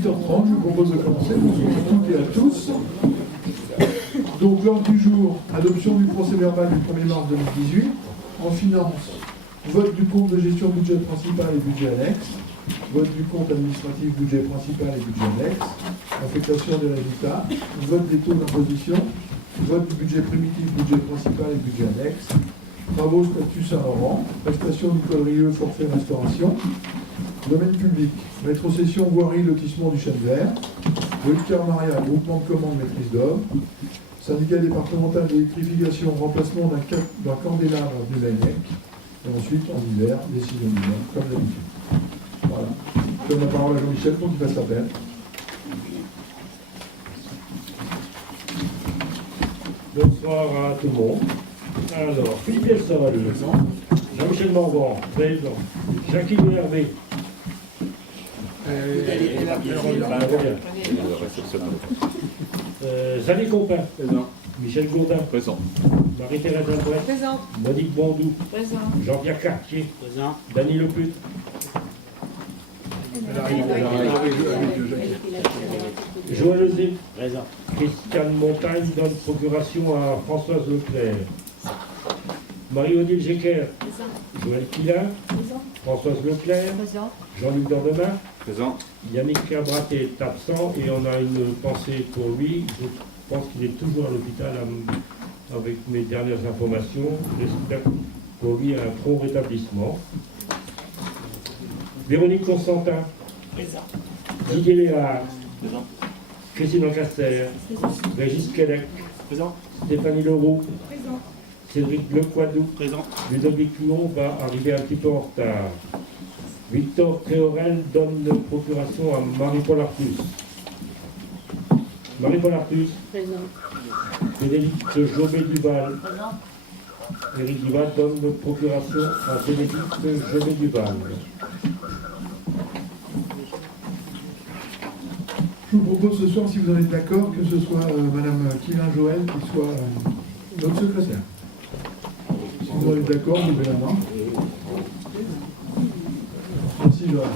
18h30, je vous propose de commencer. Bonjour à toutes et à tous. Donc l'ordre du jour, adoption du procès-verbal du 1er mars 2018. En finance, vote du compte de gestion budget principal et budget annexe. Vote du compte administratif budget principal et budget annexe. Affectation des résultats. Vote des taux d'imposition. Vote du budget primitif budget principal et budget annexe. Travaux statut Saint-Laurent. Prestation Nicole Rieux, forfait restauration. Domaine public, rétrocession voirie lotissement du Chêne Vert, Voltaire Maria, groupement de commandes maîtrise d'œuvre, syndicat départemental d'électrification, remplacement d'un candélabre du Lainec, et ensuite en hiver, décision d'hiver, comme d'habitude. Voilà. Je donne la parole à Jean-Michel pour qu'il fasse l'appel. Bonsoir à tout le monde. Alors, Philippe Elsaval, Jean-Michel Morvan, président, Jacques Hervé. Xavier Compin. Présent. Michel Gourdin. Présent. Marie-Thérèse Albrecht. Présent. Monique Bondou. Présent. Jean-Pierre Cartier. Présent. Dany Leput. Joël Lezé. Présent. Christiane Montagne donne procuration à Françoise Leclerc. Marie-Odile Jecker. Présent. Joël Quillin. Présent. Françoise Leclerc. Présent. Jean-Luc Dordemin. Présent. Yannick Cabrat est absent et on a une pensée pour lui. Je pense qu'il est toujours à l'hôpital avec mes dernières informations. J'espère pour lui un prompt rétablissement. Véronique Constantin. Présent. Didier Léard. Présent. Christine Lancaster. Régis Quédec. Présent. Stéphanie Leroux. Présent. Cédric Lequadou. Présent. Ludovic Huon va arriver un petit peu en retard. Victor Créorel donne procuration à Marie-Paul Artus. Marie-Paul Artus. Présent. Bénédicte Jobé-Duval. Présent. Éric Duval donne procuration à Bénédicte Jobé-Duval. Je vous propose ce soir, si vous en êtes d'accord, que ce soit Madame Quillin-Joël qui soit notre secrétaire. Si vous en êtes d'accord, levez la main. Merci Joël.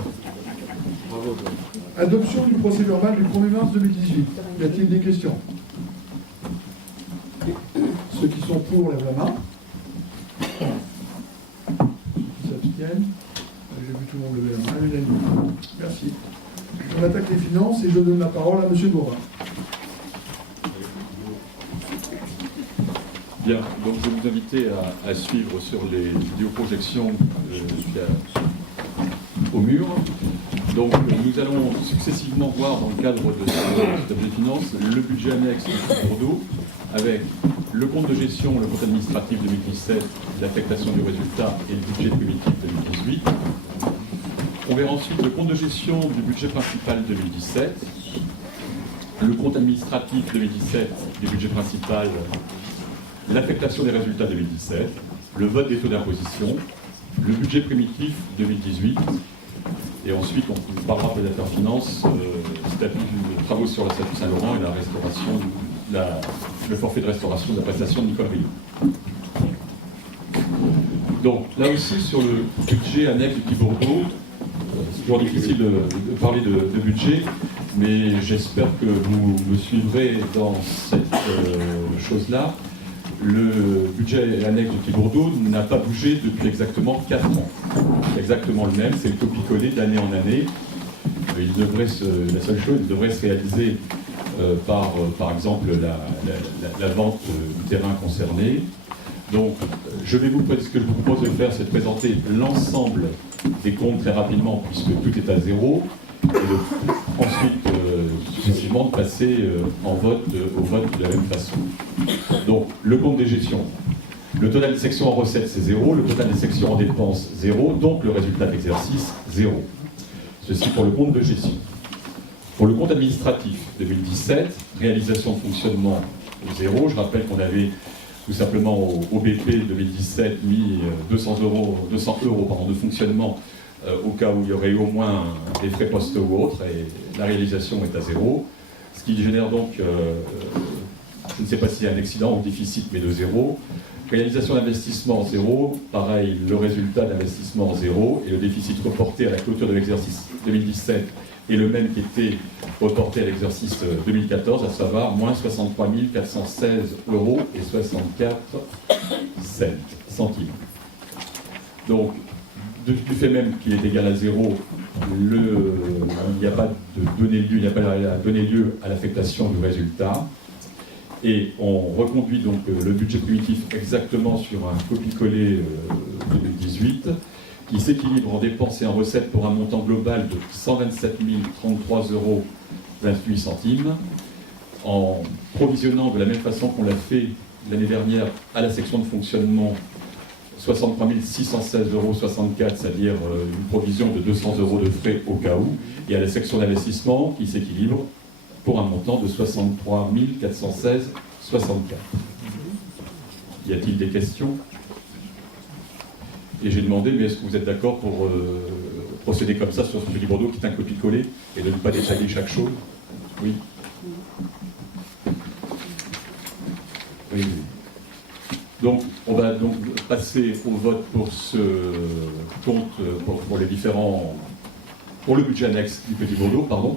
Adoption du procès-verbal du 1er mars 2018. Y a-t-il des questions? Ceux qui sont pour, lèvent la main. Qui s'abstiennent? J'ai vu tout le monde lever la main. Unanime. Merci. On attaque les finances et je donne la parole à M. Gourdin. Bien, donc je vais vous inviter à suivre sur les vidéoprojections qu'il y a au mur. Donc nous allons successivement voir dans le cadre de cette table de finances le budget annexe de Bordeaux avec le compte de gestion, le compte administratif 2017, l'affectation du résultat et le budget primitif 2018. On verra ensuite le compte de gestion du budget principal 2017, le compte administratif 2017 du budget principal, l'affectation des résultats 2017, le vote des taux d'imposition, le budget primitif 2018, et ensuite on parlera peut-être en finance, travaux sur le statut Saint-Laurent et la restauration, le forfait de restauration de la prestation de Nicole Rieux. Donc là aussi sur le budget annexe du Petit Bordeaux, c'est toujours difficile de parler de budget, mais j'espère que vous me suivrez dans cette chose-là. Le budget annexe du Petit Bordeaux n'a pas bougé depuis exactement 4 ans. Exactement le même, c'est le copier-coller d'année en année. La seule chose, il devrait se réaliser par exemple la vente du terrain concerné. Donc, ce que je vous propose de faire, c'est de présenter l'ensemble des comptes très rapidement, puisque tout est à zéro, et ensuite, successivement, de passer au vote de la même façon. Donc, le compte des gestions. Le total des sections en recettes, c'est 0. Le total des sections en dépenses, 0. Donc, le résultat d'exercice, 0. Ceci pour le compte de gestion. Pour le compte administratif 2017, réalisation de fonctionnement, 0. Je rappelle qu'on avait tout simplement au BP 2017 mis 200 euros de fonctionnement au cas où il y aurait eu au moins des frais postes ou autres, et la réalisation est à 0. Ce qui génère donc, je ne sais pas s'il y a un excédent ou déficit, mais de 0. Réalisation d'investissement 0, pareil, le résultat d'investissement 0, et le déficit reporté à la clôture de l'exercice 2017 est le même qui était reporté à l'exercice 2014, à savoir moins 63 416 euros et 64 centimes. Donc, du fait même qu'il est égal à 0, il n'y a pas à donner lieu à l'affectation du résultat. Et on reconduit donc le budget primitif exactement sur un copier-coller 2018, qui s'équilibre en dépenses et en recettes pour un montant global de 127 033 euros 28 centimes, en provisionnant de la même façon qu'on l'a fait l'année dernière à la section de fonctionnement 63 616,64 euros, c'est-à-dire une provision de 200 euros de frais au cas où, et à la section d'investissement qui s'équilibre pour un montant de 63 416,64. Y a-t-il des questions? Et j'ai demandé, mais est-ce que vous êtes d'accord pour procéder comme ça sur ce petit Bordeaux qui est un copier-coller et de ne pas détailler chaque chose? Oui. Oui. Donc, on va donc passer au vote pour ce compte, pour les différents, pour le budget annexe du Petit Bordeaux, pardon.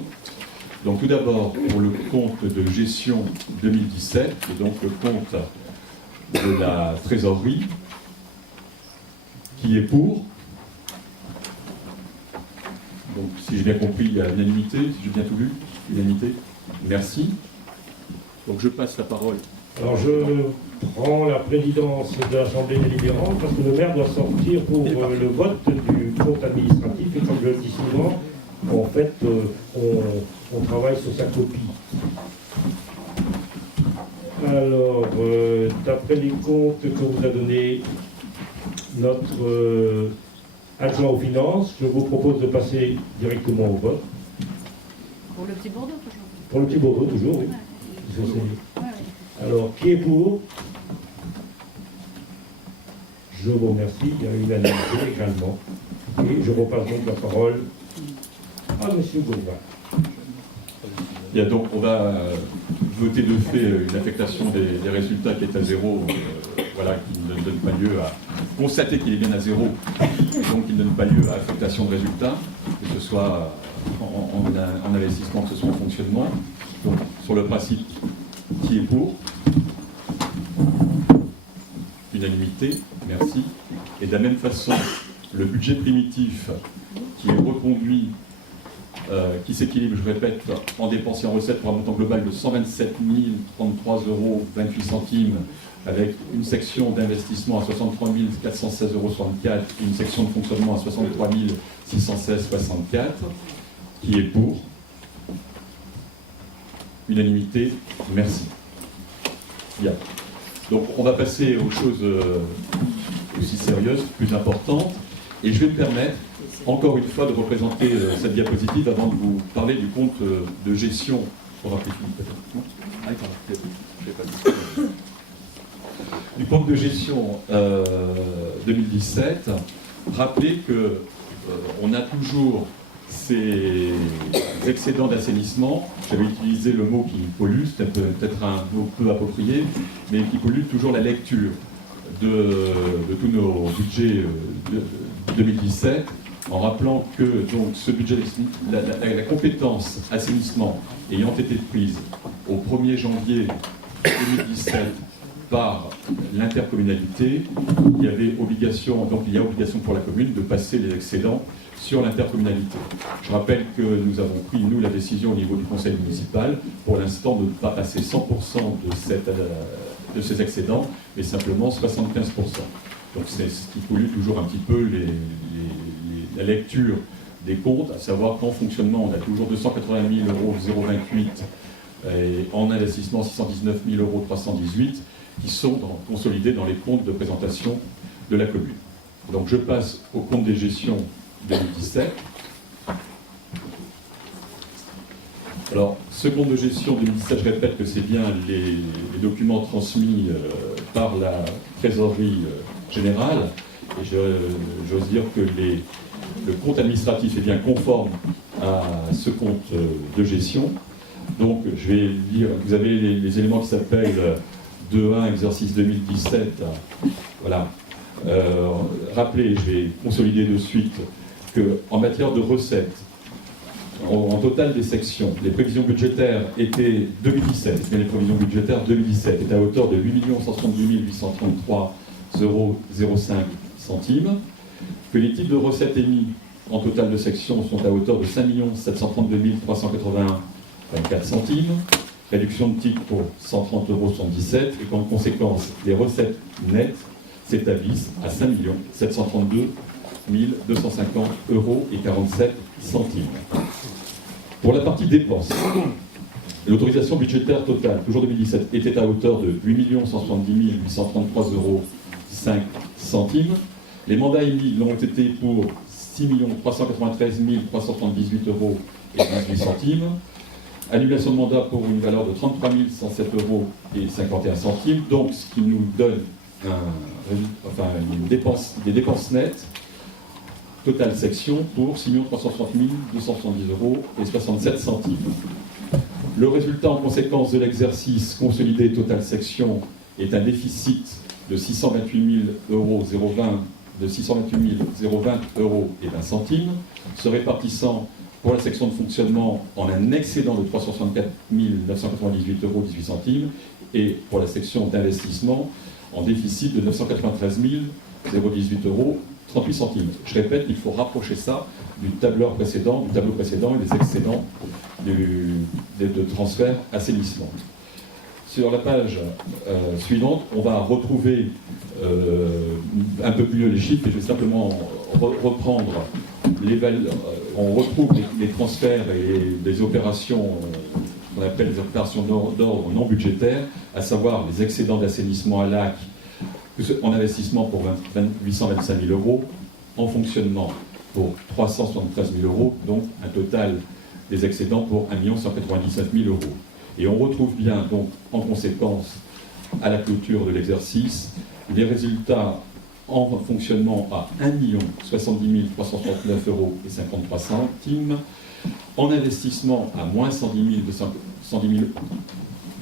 Donc, tout d'abord, pour le compte de gestion 2017, et donc le compte de la trésorerie, qui est pour. Donc, si j'ai bien compris, il y a unanimité, si j'ai bien tout lu, unanimité. Merci. Donc, je passe la parole. Alors je prends la présidence de l'Assemblée délibérante parce que le maire doit sortir pour le vote du compte administratif et comme je le dis souvent, en fait, on travaille sur sa copie. Alors, d'après les comptes que vous a donné notre adjoint aux finances, je vous propose de passer directement au vote. Pour le Petit Bordeaux, toujours. Pour le Petit Bordeaux, toujours, oui. Je sais. Alors, qui est pour? Je vous remercie. Il y a unanimité également. Et je repasse donc la parole à M. Gauvin. Il y a donc, on va voter de fait une affectation des résultats qui est à 0, voilà, qui ne donne pas lieu à constater qu'il est bien à 0, donc il ne donne pas lieu à affectation de résultats, que ce soit en investissement, que ce soit en fonctionnement. Donc, sur le principe, qui est pour? Unanimité, merci. Et de la même façon, le budget primitif qui est reconduit, qui s'équilibre, je répète, en dépenses et en recettes pour un montant global de 127 033 euros 28 centimes, avec une section d'investissement à 63 416,64 euros et une section de fonctionnement à 63 616,64, qui est pour. Unanimité, merci. Bien. Donc on va passer aux choses aussi sérieuses, plus importantes, et je vais me permettre, encore une fois, de représenter cette diapositive avant de vous parler du compte de gestion. Du compte de gestion 2017, rappelez que on a toujours ces excédents d'assainissement, j'avais utilisé le mot qui pollue, c'est peut-être un mot peu approprié, mais qui pollue toujours la lecture de tous nos budgets de 2017, en rappelant que donc, ce budget, la compétence assainissement ayant été prise au 1er janvier 2017 par l'intercommunalité, il y avait obligation, donc il y a obligation pour la commune de passer les excédents sur l'intercommunalité. Je rappelle que nous avons pris, nous, la décision au niveau du conseil municipal, pour l'instant, de ne pas passer 100% de ces excédents, mais simplement 75%. Donc c'est ce qui pollue toujours un petit peu la lecture des comptes, à savoir qu'en fonctionnement, on a toujours 280 000 € 028 et en investissement 619 000 € 318 qui sont consolidés dans les comptes de présentation de la commune. Donc je passe au compte des gestions 2017. Alors, ce compte de gestion 2017, je répète que c'est bien les documents transmis par la trésorerie générale. Et j'ose dire que le compte administratif est bien conforme à ce compte de gestion. Donc, je vais lire, vous avez les éléments qui s'appellent 2.1, exercice 2017. Voilà. Rappelez, je vais consolider de suite, qu'en matière de recettes, en total des sections, les prévisions budgétaires étaient 2017, mais les prévisions budgétaires 2017 étaient à hauteur de 8 172 833,05 €, que les types de recettes émis en total de sections sont à hauteur de 5 732 381,24 €, réduction de titres pour 130,77 € et qu'en conséquence, les recettes nettes s'établissent à 5 732 250,47 €. Pour la partie dépenses, l'autorisation budgétaire totale, toujours 2017, était à hauteur de 8 170 833,05 €. Les mandats émis l'ont été pour 6 393 378,18 €. Annulation de mandat pour une valeur de 33 107,51 €, donc ce qui nous donne des dépenses nettes, totale section, pour 6 360 270,67 €. Le résultat en conséquence de l'exercice consolidé totale section est un déficit de 628 020 €, se répartissant pour la section de fonctionnement en un excédent de 364 998,18 € et pour la section d'investissement en déficit de 993 018,38 €. Je répète, il faut rapprocher ça du tableau précédent et des excédents de transfert assainissement. Sur la page suivante, on va retrouver un peu plus les chiffres et je vais simplement reprendre on retrouve les transferts et les opérations qu'on appelle les opérations d'ordre non budgétaire, à savoir les excédents d'assainissement à lac en investissement pour 825 000 €, en fonctionnement pour 373 000 €, donc un total des excédents pour 1 197 000 €. Et on retrouve bien, donc, en conséquence, à la clôture de l'exercice, les résultats en fonctionnement à 1 070 369,53 €, en investissement à moins 110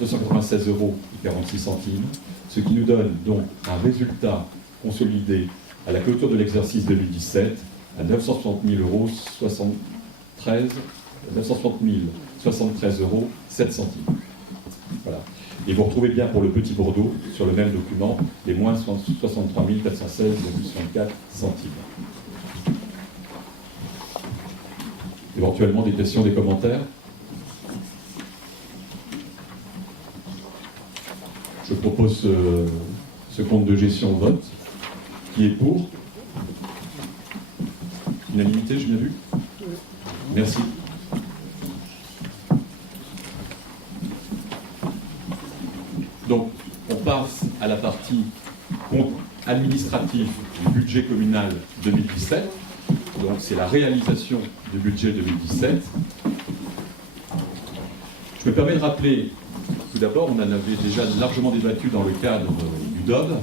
296,46 €, ce qui nous donne donc un résultat consolidé à la clôture de l'exercice 2017 à 960 073,07 €. Voilà. Et vous retrouvez bien pour le petit Bordeaux, sur le même document, les moins 63 416,64 €. Éventuellement des questions, des commentaires? Je propose ce compte de gestion au vote. Qui est pour? Unanimité, j'ai bien vu? Merci. Donc, on passe à la partie compte administratif du budget communal 2017. Donc, c'est la réalisation du budget 2017. Je me permets de rappeler, tout d'abord, on en avait déjà largement débattu dans le cadre du DOB,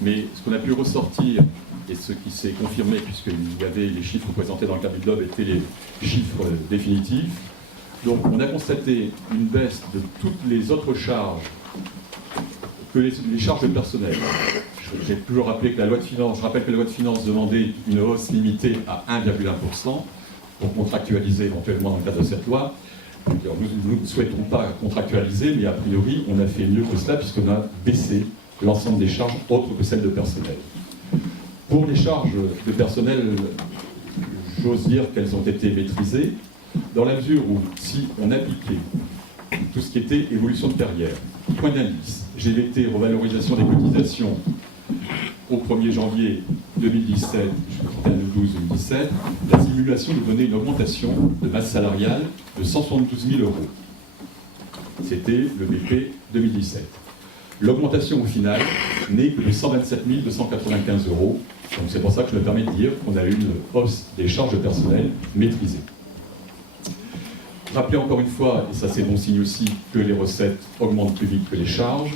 mais ce qu'on a pu ressortir, et ce qui s'est confirmé, puisqu'il y avait les chiffres présentés dans le cadre du DOB, étaient les chiffres définitifs. Donc, on a constaté une baisse de toutes les autres charges que les charges de personnel. J'ai toujours rappelé que la loi de finances, je rappelle que la loi de finances demandait une hausse limitée à 1,1% pour contractualiser éventuellement dans le cadre de cette loi. Alors, nous ne souhaitons pas contractualiser, mais a priori, on a fait mieux que cela puisqu'on a baissé l'ensemble des charges autres que celles de personnel. Pour les charges de personnel, j'ose dire qu'elles ont été maîtrisées, dans la mesure où, si on appliquait tout ce qui était évolution de carrière, point d'indice, GVT, revalorisation des cotisations au 1er janvier 2017 jusqu'au 31 août 2017, la simulation nous donnait une augmentation de masse salariale de 172 000 €. C'était le BP 2017. L'augmentation au final n'est que de 127 295 €. Donc c'est pour ça que je me permets de dire qu'on a eu une hausse des charges de personnel maîtrisée. Rappelez encore une fois, et ça c'est bon signe aussi, que les recettes augmentent plus vite que les charges.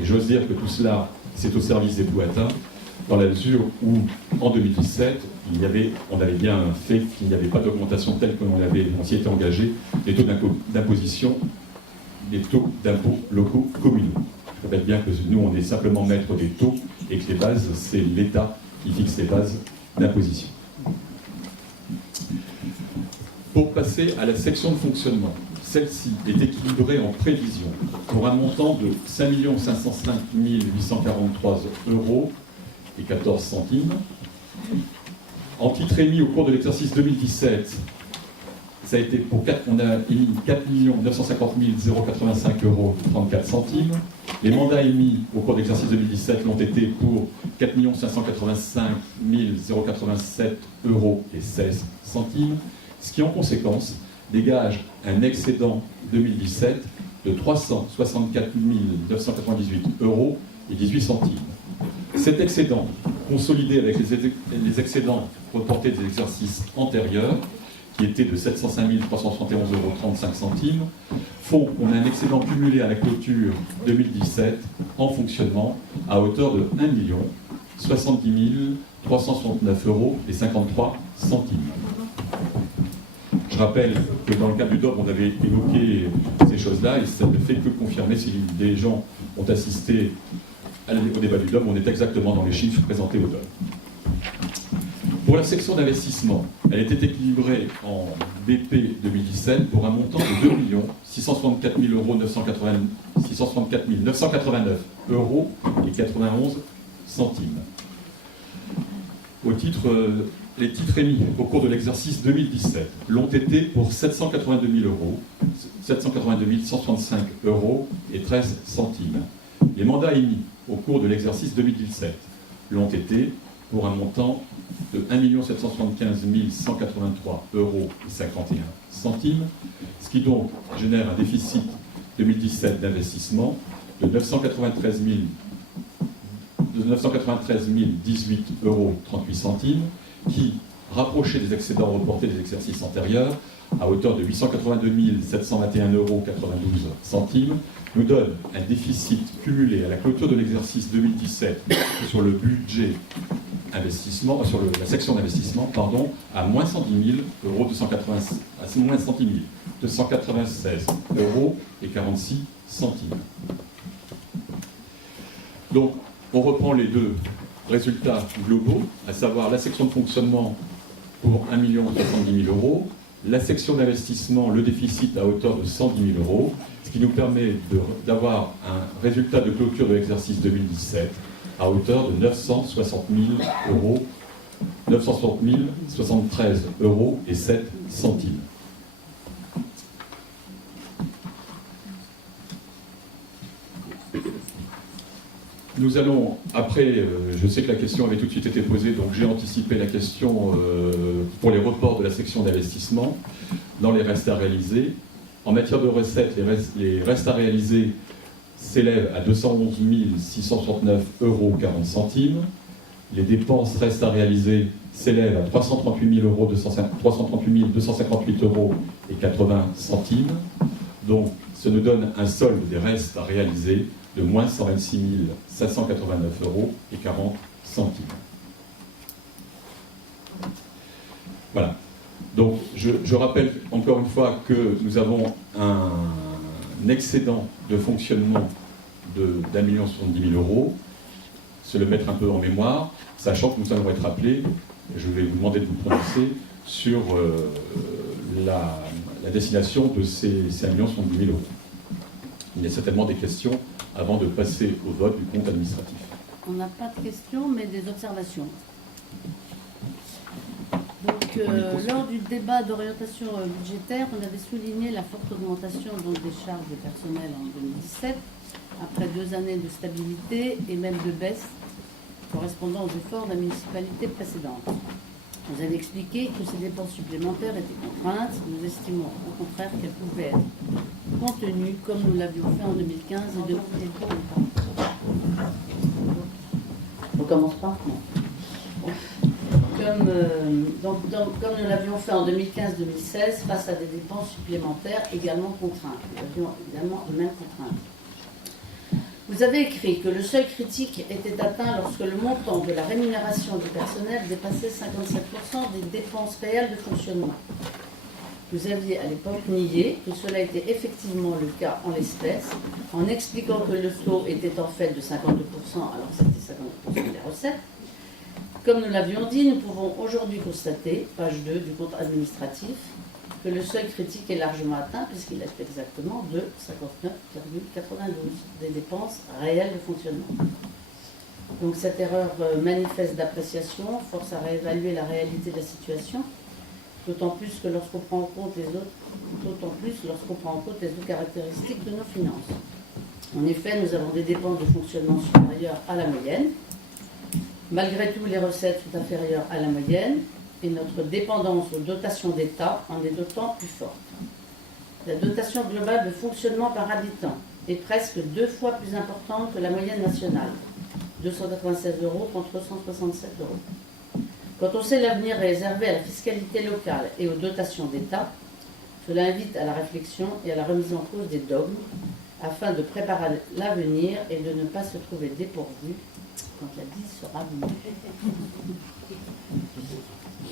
Et j'ose dire que tout cela, c'est au service des coûts atteints, dans la mesure où, en 2017, on avait bien fait qu'il n'y avait pas d'augmentation telle qu'on s'y était engagé des taux d'imposition, des taux d'impôts locaux communaux. Je rappelle bien que nous, on est simplement maître des taux et que les bases, c'est l'État qui fixe les bases d'imposition. Pour passer à la section de fonctionnement, celle-ci est équilibrée en prévision pour un montant de 5 505 843 euros et 14 centimes. En titre émis au cours de l'exercice 2017, ça a été on a émis 4 950 085 euros 34 centimes. Les mandats émis au cours de l'exercice 2017 l'ont été pour 4 585 087 euros et 16 centimes, ce qui en conséquence dégage un excédent 2017 de 364 998 euros et 18 centimes. Cet excédent, consolidé avec les excédents reportés des exercices antérieurs, qui était de 705 371,35 €, font qu'on a un excédent cumulé à la clôture 2017 en fonctionnement à hauteur de 1 070 369,53 €. Je rappelle que dans le cadre du DOB, on avait évoqué ces choses-là et ça ne fait que confirmer si des gens ont assisté au débat du DOB, on est exactement dans les chiffres présentés au DOB. Pour la section d'investissement, elle était équilibrée en BP 2017 pour un montant de 2 664 989 euros et 91 centimes. Au titre, les titres émis au cours de l'exercice 2017 l'ont été pour 782 165 euros et 13 centimes. Les mandats émis au cours de l'exercice 2017 l'ont été pour un montant de 1 775 183 euros et 51 centimes, ce qui donc génère un déficit 2017 d'investissement de 993 018 euros 38 centimes, qui, rapproché des excédents reportés des exercices antérieurs, à hauteur de 882 721 euros 92 centimes, nous donne un déficit cumulé à la clôture de l'exercice 2017 sur le budget investissement, sur la section d'investissement, pardon, à moins 110 000 euros 296 euros et 46 centimes. Donc, on reprend les deux résultats globaux, à savoir la section de fonctionnement pour 1 070 000 euros, la section d'investissement, le déficit à hauteur de 110 000 euros, ce qui nous permet d'avoir un résultat de clôture de l'exercice 2017 à hauteur de 960 073 euros et 7 centimes. Nous allons, après, je sais que la question avait tout de suite été posée, donc j'ai anticipé la question pour les reports de la section d'investissement dans les restes à réaliser. En matière de recettes, les restes à réaliser s'élèvent à 211 669 euros 40 centimes. Les dépenses restes à réaliser s'élèvent à 338 258 euros et 80 centimes. Donc, ça nous donne un solde des restes à réaliser de moins 126 589 euros et 40 centimes. Voilà. Donc, je rappelle encore une fois que nous avons un excédent de fonctionnement d'1 070 000 euros. Se le mettre un peu en mémoire, sachant que nous allons être appelés, je vais vous demander de vous prononcer sur la destination de ces 1 070 000 euros. Il y a certainement des questions avant de passer au vote du compte administratif. On n'a pas de questions, mais des observations. Donc, lors du débat d'orientation budgétaire, on avait souligné la forte augmentation des charges de personnel en 2017, après 2 années de stabilité et même de baisse correspondant aux efforts de la municipalité précédente. Vous avez expliqué que ces dépenses supplémentaires étaient contraintes. Nous estimons au contraire qu'elles pouvaient être contenues comme nous l'avions fait en 2015 et depuis. On commence pas ? Non. Comme nous l'avions fait en 2015-2016 face à des dépenses supplémentaires également contraintes. Nous avions également les mêmes contraintes. Vous avez écrit que le seuil critique était atteint lorsque le montant de la rémunération du personnel dépassait 57% des dépenses réelles de fonctionnement. Vous aviez à l'époque nié que cela était effectivement le cas en l'espèce, en expliquant que le taux était en fait de 52%, alors c'était 50% des recettes. Comme nous l'avions dit, nous pouvons aujourd'hui constater, page 2 du compte administratif, que le seuil critique est largement atteint puisqu'il est exactement de 59,92 des dépenses réelles de fonctionnement. Donc cette erreur manifeste d'appréciation force à réévaluer la réalité de la situation, d'autant plus lorsqu'on prend en compte les autres caractéristiques de nos finances. En effet, nous avons des dépenses de fonctionnement supérieures à la moyenne. Malgré tout, les recettes sont inférieures à la moyenne et notre dépendance aux dotations d'État en est d'autant plus forte. La dotation globale de fonctionnement par habitant est presque 2 fois plus importante que la moyenne nationale, 296 € contre 167 €. Quand on sait l'avenir réservé à la fiscalité locale et aux dotations d'État, cela invite à la réflexion et à la remise en cause des dogmes afin de préparer l'avenir et de ne pas se trouver dépourvu quand la vie sera venue.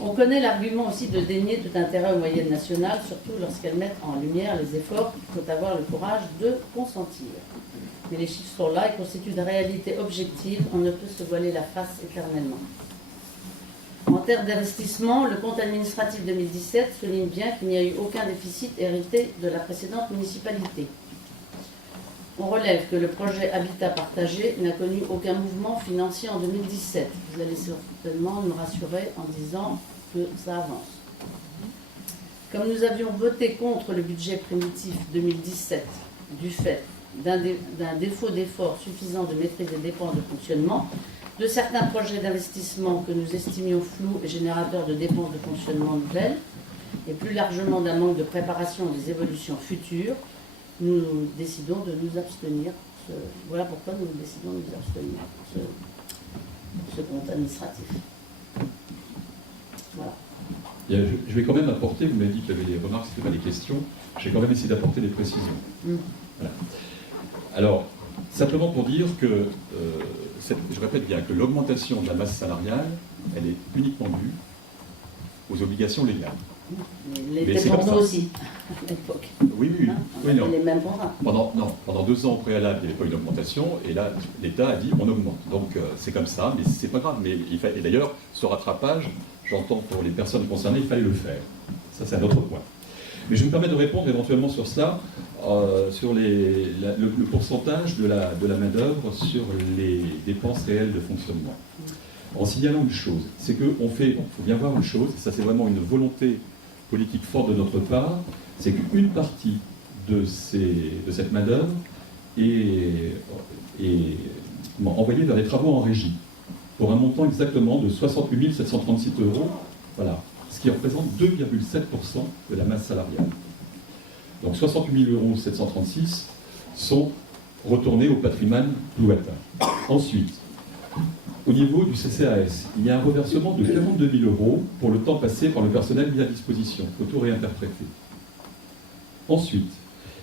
On connaît l'argument aussi de dénier tout intérêt aux moyennes nationales, surtout lorsqu'elles mettent en lumière les efforts qu'il faut avoir le courage de consentir. Mais les chiffres sont là et constituent une réalité objective, on ne peut se voiler la face éternellement. En termes d'investissement, le compte administratif 2017 souligne bien qu'il n'y a eu aucun déficit hérité de la précédente municipalité. On relève que le projet Habitat partagé n'a connu aucun mouvement financier en 2017. Vous allez certainement nous rassurer en disant que ça avance. Comme nous avions voté contre le budget primitif 2017 du fait d'un défaut d'effort suffisant de maîtrise des dépenses de fonctionnement, de certains projets d'investissement que nous estimions flous et générateurs de dépenses de fonctionnement nouvelles, et plus largement d'un manque de préparation des évolutions futures, nous décidons de nous abstenir. Voilà pourquoi nous décidons de nous abstenir pour ce compte administratif. Voilà. Je vais quand même apporter, vous m'avez dit qu'il y avait des remarques, ce n'était pas des questions, je vais quand même essayer d'apporter des précisions. Voilà. Alors, simplement pour dire que, je répète bien, que l'augmentation de la masse salariale, elle est uniquement due aux obligations légales. Les dépendants aussi, à l'époque. Oui, non. Les mêmes contrats. Pendant 2 ans au préalable, il n'y avait pas eu d'augmentation, et là, l'État a dit on augmente. Donc c'est comme ça, mais c'est pas grave. Et d'ailleurs, ce rattrapage, j'entends pour les personnes concernées, il fallait le faire. Ça, c'est un autre point. Mais je me permets de répondre éventuellement sur cela, sur le pourcentage de la main-d'œuvre sur les dépenses réelles de fonctionnement. En signalant une chose, c'est qu'il faut bien voir une chose, et ça c'est vraiment une volonté politique forte de notre part, c'est qu'une partie de cette main-d'œuvre est envoyée vers des travaux en régie, pour un montant exactement de 68 736 €, voilà, ce qui représente 2,7% de la masse salariale. Donc 68 736 € sont retournés au patrimoine plouatin. Ensuite, au niveau du CCAS, il y a un reversement de 42 000 € pour le temps passé par le personnel mis à disposition, auto réinterprété. Ensuite,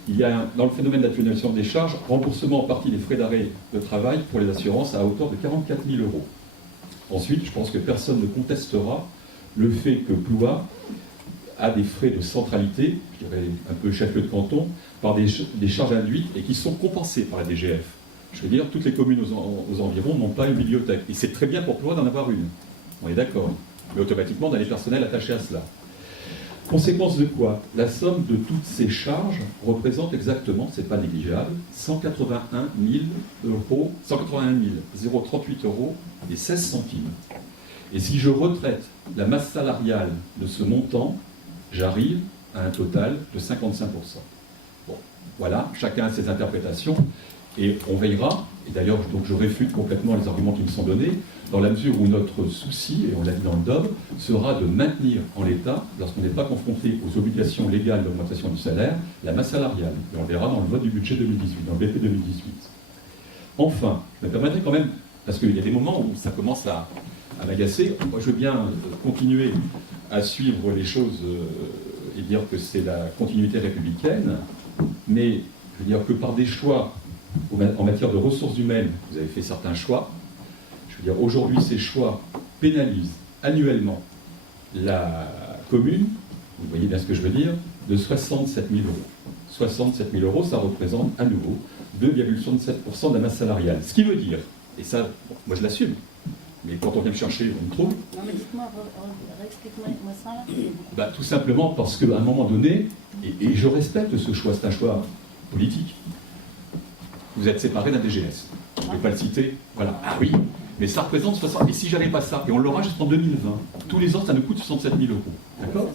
il y a, dans le phénomène d'atténuation des charges, remboursement en partie des frais d'arrêt de travail pour les assurances à hauteur de 44 000 €. Ensuite, je pense que personne ne contestera le fait que Ploua a des frais de centralité, je dirais un peu chef-lieu de canton, par des charges induites et qui sont compensées par la DGF. Je veux dire, toutes les communes aux environs n'ont pas une bibliothèque. Et c'est très bien pour Ploua d'en avoir une. On est d'accord. Mais automatiquement, on a les personnels attachés à cela. Conséquence de quoi? La somme de toutes ces charges représente exactement, c'est pas négligeable, 181 038 € et 16 centimes. Et si je retraite la masse salariale de ce montant, j'arrive à un total de 55%. Bon, voilà, chacun a ses interprétations. Et on veillera, et d'ailleurs donc je réfute complètement les arguments qui me sont donnés, dans la mesure où notre souci, et on l'a dit dans le DOB, sera de maintenir en l'état, lorsqu'on n'est pas confronté aux obligations légales d'augmentation du salaire, la masse salariale. Et on verra dans le vote du budget 2018, dans le BP 2018. Enfin, je me permettrai quand même, parce qu'il y a des moments où ça commence à m'agacer, moi je veux bien continuer à suivre les choses et dire que c'est la continuité républicaine, mais je veux dire que par des choix en matière de ressources humaines, vous avez fait certains choix. Je veux dire, aujourd'hui, ces choix pénalisent annuellement la commune, vous voyez bien ce que je veux dire, de 67 000 €. 67 000 €, ça représente à nouveau 2,67% de la masse salariale. Ce qui veut dire, et ça, moi je l'assume, Mais quand on vient me chercher, on me trouve. Non, mais dites-moi, réexplique-moi ça là. Tout simplement parce qu'à un moment donné, et je respecte ce choix, c'est un choix politique, vous êtes séparés d'un DGS. Je ne vais pas le citer. Voilà. Ah oui, mais ça représente 60. Et si j'avais pas ça, et on l'aura jusqu'en 2020, tous les ans, ça nous coûte 67 000 euros. D'accord ?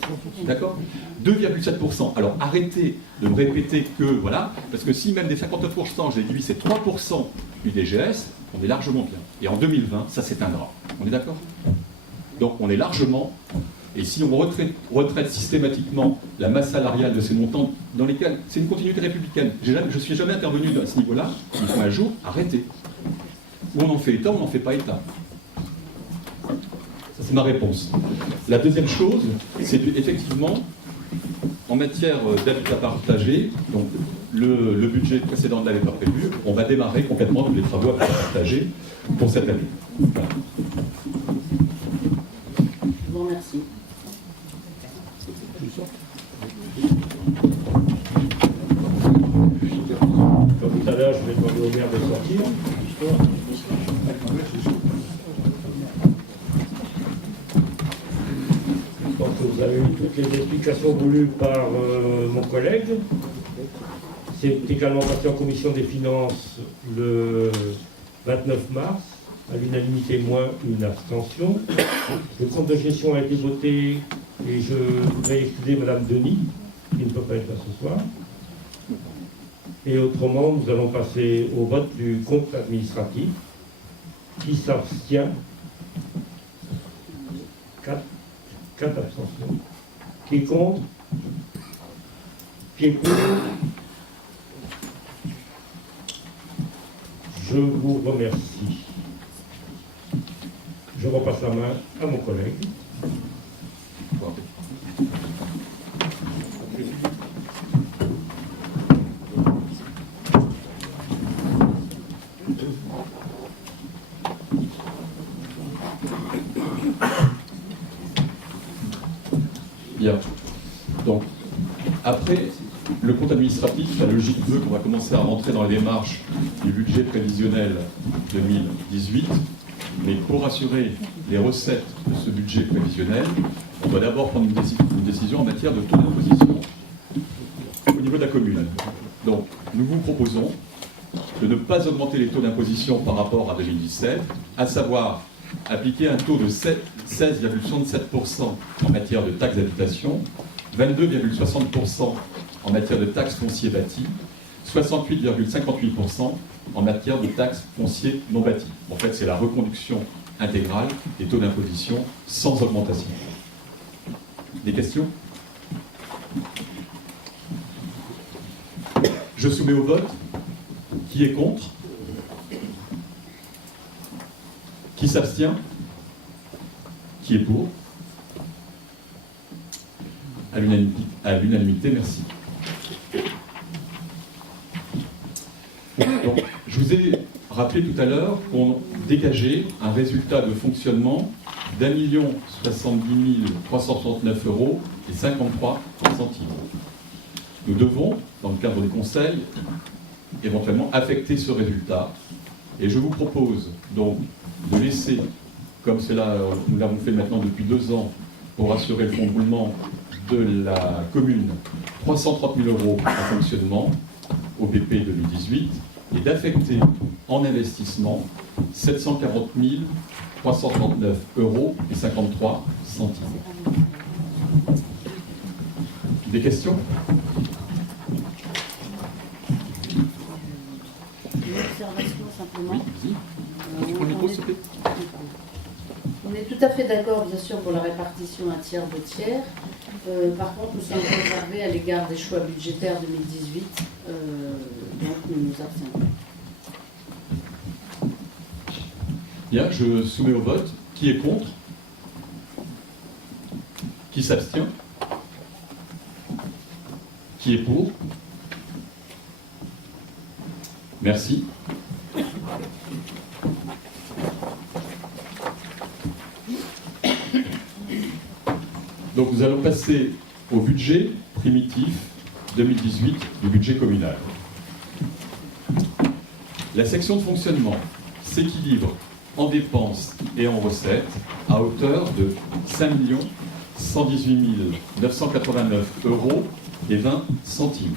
D'accord ? 2,7%. Alors arrêtez de me répéter que, voilà, parce que si même des 59%, j'ai déduit, c'est 3% du DGS, on est largement bien. Et en 2020, ça s'éteindra. On est d'accord ? Donc on est largement. Et si on retraite systématiquement la masse salariale de ces montants dans lesquels c'est une continuité républicaine, je ne suis jamais intervenu à ce niveau-là, ils font un jour, arrêtez. Ou on en fait état, ou on n'en fait pas état. Ça, c'est ma réponse. La deuxième chose, c'est effectivement, en matière d'habitat partagé, donc le budget précédent ne l'avait pas prévu, on va démarrer complètement tous les travaux à partager pour cette année. Voilà. Je vous remercie. Comme tout à l'heure, je vais demander au maire de sortir. Je pense que vous avez eu toutes les explications voulues par mon collègue. C'est également passé en commission des finances le 29 mars, à l'unanimité moins une abstention. Le compte de gestion a été voté et je voudrais excuser Madame Denis, qui ne peut pas être là ce soir. Et autrement, nous allons passer au vote du compte administratif. Qui s'abstient? 4 abstentions. Qui est contre? Qui est pour? Je vous remercie. Je repasse la main à mon collègue. Bien. Donc, après, le compte administratif, la logique veut qu'on va commencer à rentrer dans les démarches du budget prévisionnel 2018. Mais pour assurer les recettes de ce budget prévisionnel, on doit d'abord prendre une décision en matière de taux d'imposition au niveau de la commune. Donc, nous vous proposons de ne pas augmenter les taux d'imposition par rapport à 2017, à savoir appliquer un taux de 16,67% en matière de taxes d'habitation, 22,60% en matière de taxes fonciers bâtis, 68,58% en matière de taxes fonciers non bâtis. En fait, c'est la reconduction intégrale des taux d'imposition sans augmentation. Des questions? Je soumets au vote. Qui est contre? Qui s'abstient? Qui est pour? À l'unanimité, merci. Donc, je vous ai rappelé tout à l'heure qu'on dégageait un résultat de fonctionnement d'1 070 369 € et 53 centimes. Nous devons, dans le cadre du Conseil, éventuellement affecter ce résultat. Et je vous propose donc de laisser, comme cela nous l'avons fait maintenant depuis 2 ans, pour assurer le fonds de roulement de la commune, 330 000 € en fonctionnement au BP 2018, et d'affecter en investissement 740 339 € et 53 centimes. Des questions? Une observation simplement. Oui, vas-y. On est tout à fait d'accord, bien sûr, pour la répartition un tiers, 2 tiers. Par contre, nous sommes réservés à l'égard des choix budgétaires 2018, donc nous nous abstiendrons. Bien, je soumets au vote. Qui est contre? Qui s'abstient? Qui est pour? Merci. Donc nous allons passer au budget primitif 2018 du budget communal. La section de fonctionnement s'équilibre en dépenses et en recettes à hauteur de 5 118 989 euros et 20 centimes.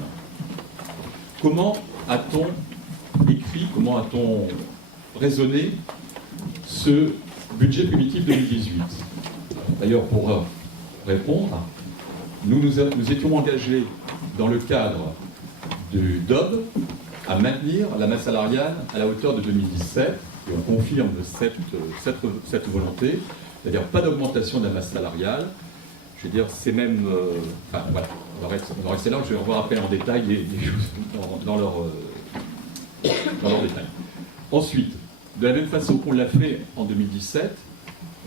Comment a-t-on écrit, comment a-t-on raisonné ce budget primitif 2018? D'ailleurs, pour répondre, nous étions engagés dans le cadre du DOB à maintenir la masse salariale à la hauteur de 2017, et on confirme cette volonté, c'est-à-dire pas d'augmentation de la masse salariale. Je veux dire, c'est même... enfin, voilà, on va rester là, je vais revoir après en détail les choses dans leur détail. Ensuite, de la même façon qu'on l'a fait en 2017,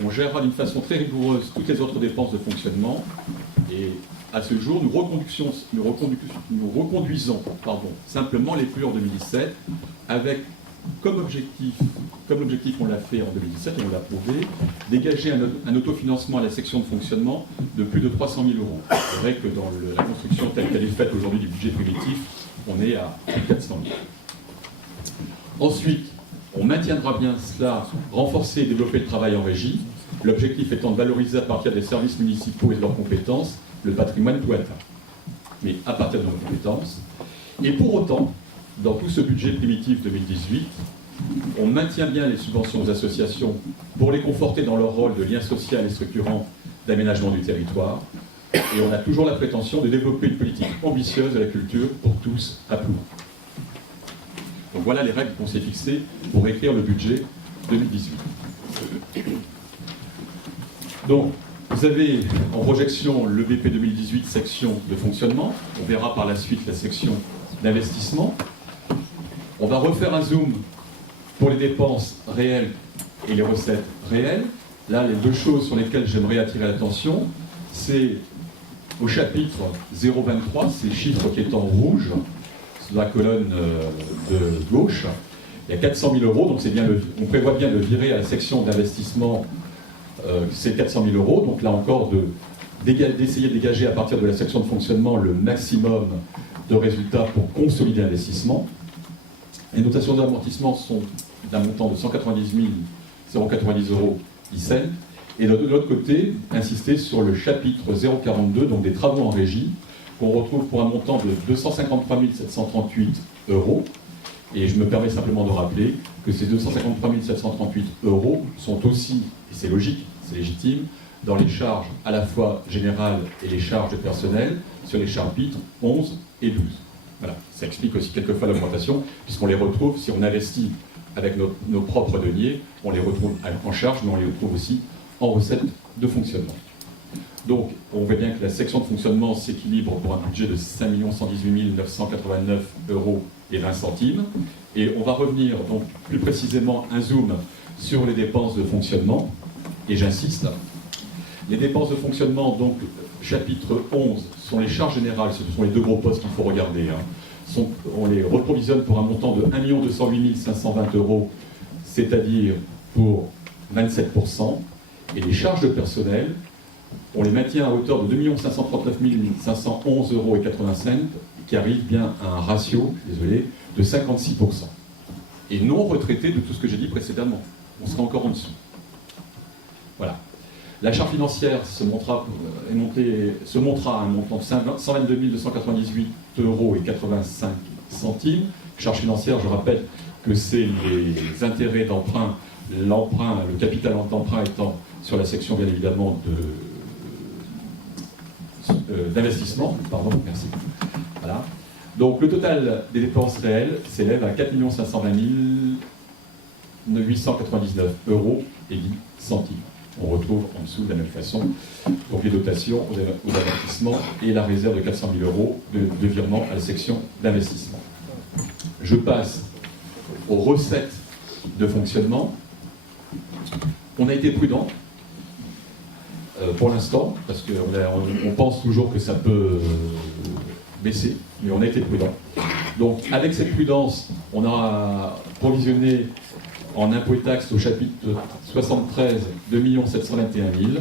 on gérera d'une façon très rigoureuse toutes les autres dépenses de fonctionnement, et à ce jour, nous reconduisons simplement les flux en 2017, avec comme objectif on l'a fait en 2017 et on l'a prouvé, dégager un autofinancement à la section de fonctionnement de plus de 300 000 euros. C'est vrai que dans la construction telle qu'elle est faite aujourd'hui du budget primitif, on est à 400 000. Ensuite, on maintiendra bien cela, renforcer et développer le travail en régie, l'objectif étant de valoriser à partir des services municipaux et de leurs compétences le patrimoine touatin, mais à partir de nos compétences. Et pour autant, dans tout ce budget primitif 2018, on maintient bien les subventions aux associations pour les conforter dans leur rôle de lien social et structurant d'aménagement du territoire. Et on a toujours la prétention de développer une politique ambitieuse de la culture pour tous à Plouin. Donc voilà les règles qu'on s'est fixées pour écrire le budget 2018. Donc, vous avez en projection le BP 2018 section de fonctionnement. On verra par la suite la section d'investissement. On va refaire un zoom pour les dépenses réelles et les recettes réelles. Là, les deux choses sur lesquelles j'aimerais attirer l'attention, c'est au chapitre 023, ces chiffres qui est en rouge, sur la colonne de gauche. Il y a 400 000 euros, donc on prévoit bien de virer à la section d'investissement ces 400 000 euros. Donc là encore, d'essayer de dégager à partir de la section de fonctionnement le maximum de résultats pour consolider l'investissement. Les notations d'amortissement sont d'un montant de 190 090 euros 10 cents. Et de l'autre côté, insister sur le chapitre 042, donc des travaux en régie, qu'on retrouve pour un montant de 253 738 euros. Et je me permets simplement de rappeler que ces 253 738 euros sont aussi, et c'est logique, c'est légitime, dans les charges à la fois générales et les charges de personnel sur les chapitres 11 et 12. Voilà, ça explique aussi quelquefois l'augmentation, puisqu'on les retrouve, si on investit avec nos propres deniers, on les retrouve en charge, mais on les retrouve aussi en recettes de fonctionnement. Donc, on voit bien que la section de fonctionnement s'équilibre pour un budget de 5 118 989 euros et 20 centimes. Et on va revenir, donc, plus précisément, un zoom sur les dépenses de fonctionnement. Et j'insiste, les dépenses de fonctionnement, donc, chapitre 11, sont les charges générales, ce sont les deux gros postes qu'il faut regarder. On les reprovisionne pour un montant de 1 208 520 euros, c'est-à-dire pour 27%. Et les charges de personnel, on les maintient à hauteur de 2 539 511 euros et 80 cents, qui arrive bien à un ratio, désolé, de 56%. Et non retraité de tout ce que j'ai dit précédemment. On sera encore en dessous. Voilà. La charge financière se montrera à un montant de 122 298 euros et 85 centimes. Charge financière, je rappelle que c'est les intérêts d'emprunt, l'emprunt, le capital d'emprunt étant sur la section bien évidemment d'investissement. Pardon, merci. Voilà. Donc le total des dépenses réelles s'élève à 4 520 899 euros et 10 centimes. On retrouve en dessous de la même façon donc les dotations aux amortissements et la réserve de 400 000 euros de virement à la section d'investissement. Je passe aux recettes de fonctionnement. On a été prudent pour l'instant, parce qu'on pense toujours que ça peut baisser, mais on a été prudent. Donc avec cette prudence, on a provisionné en impôts et taxes au chapitre 73 2 721 000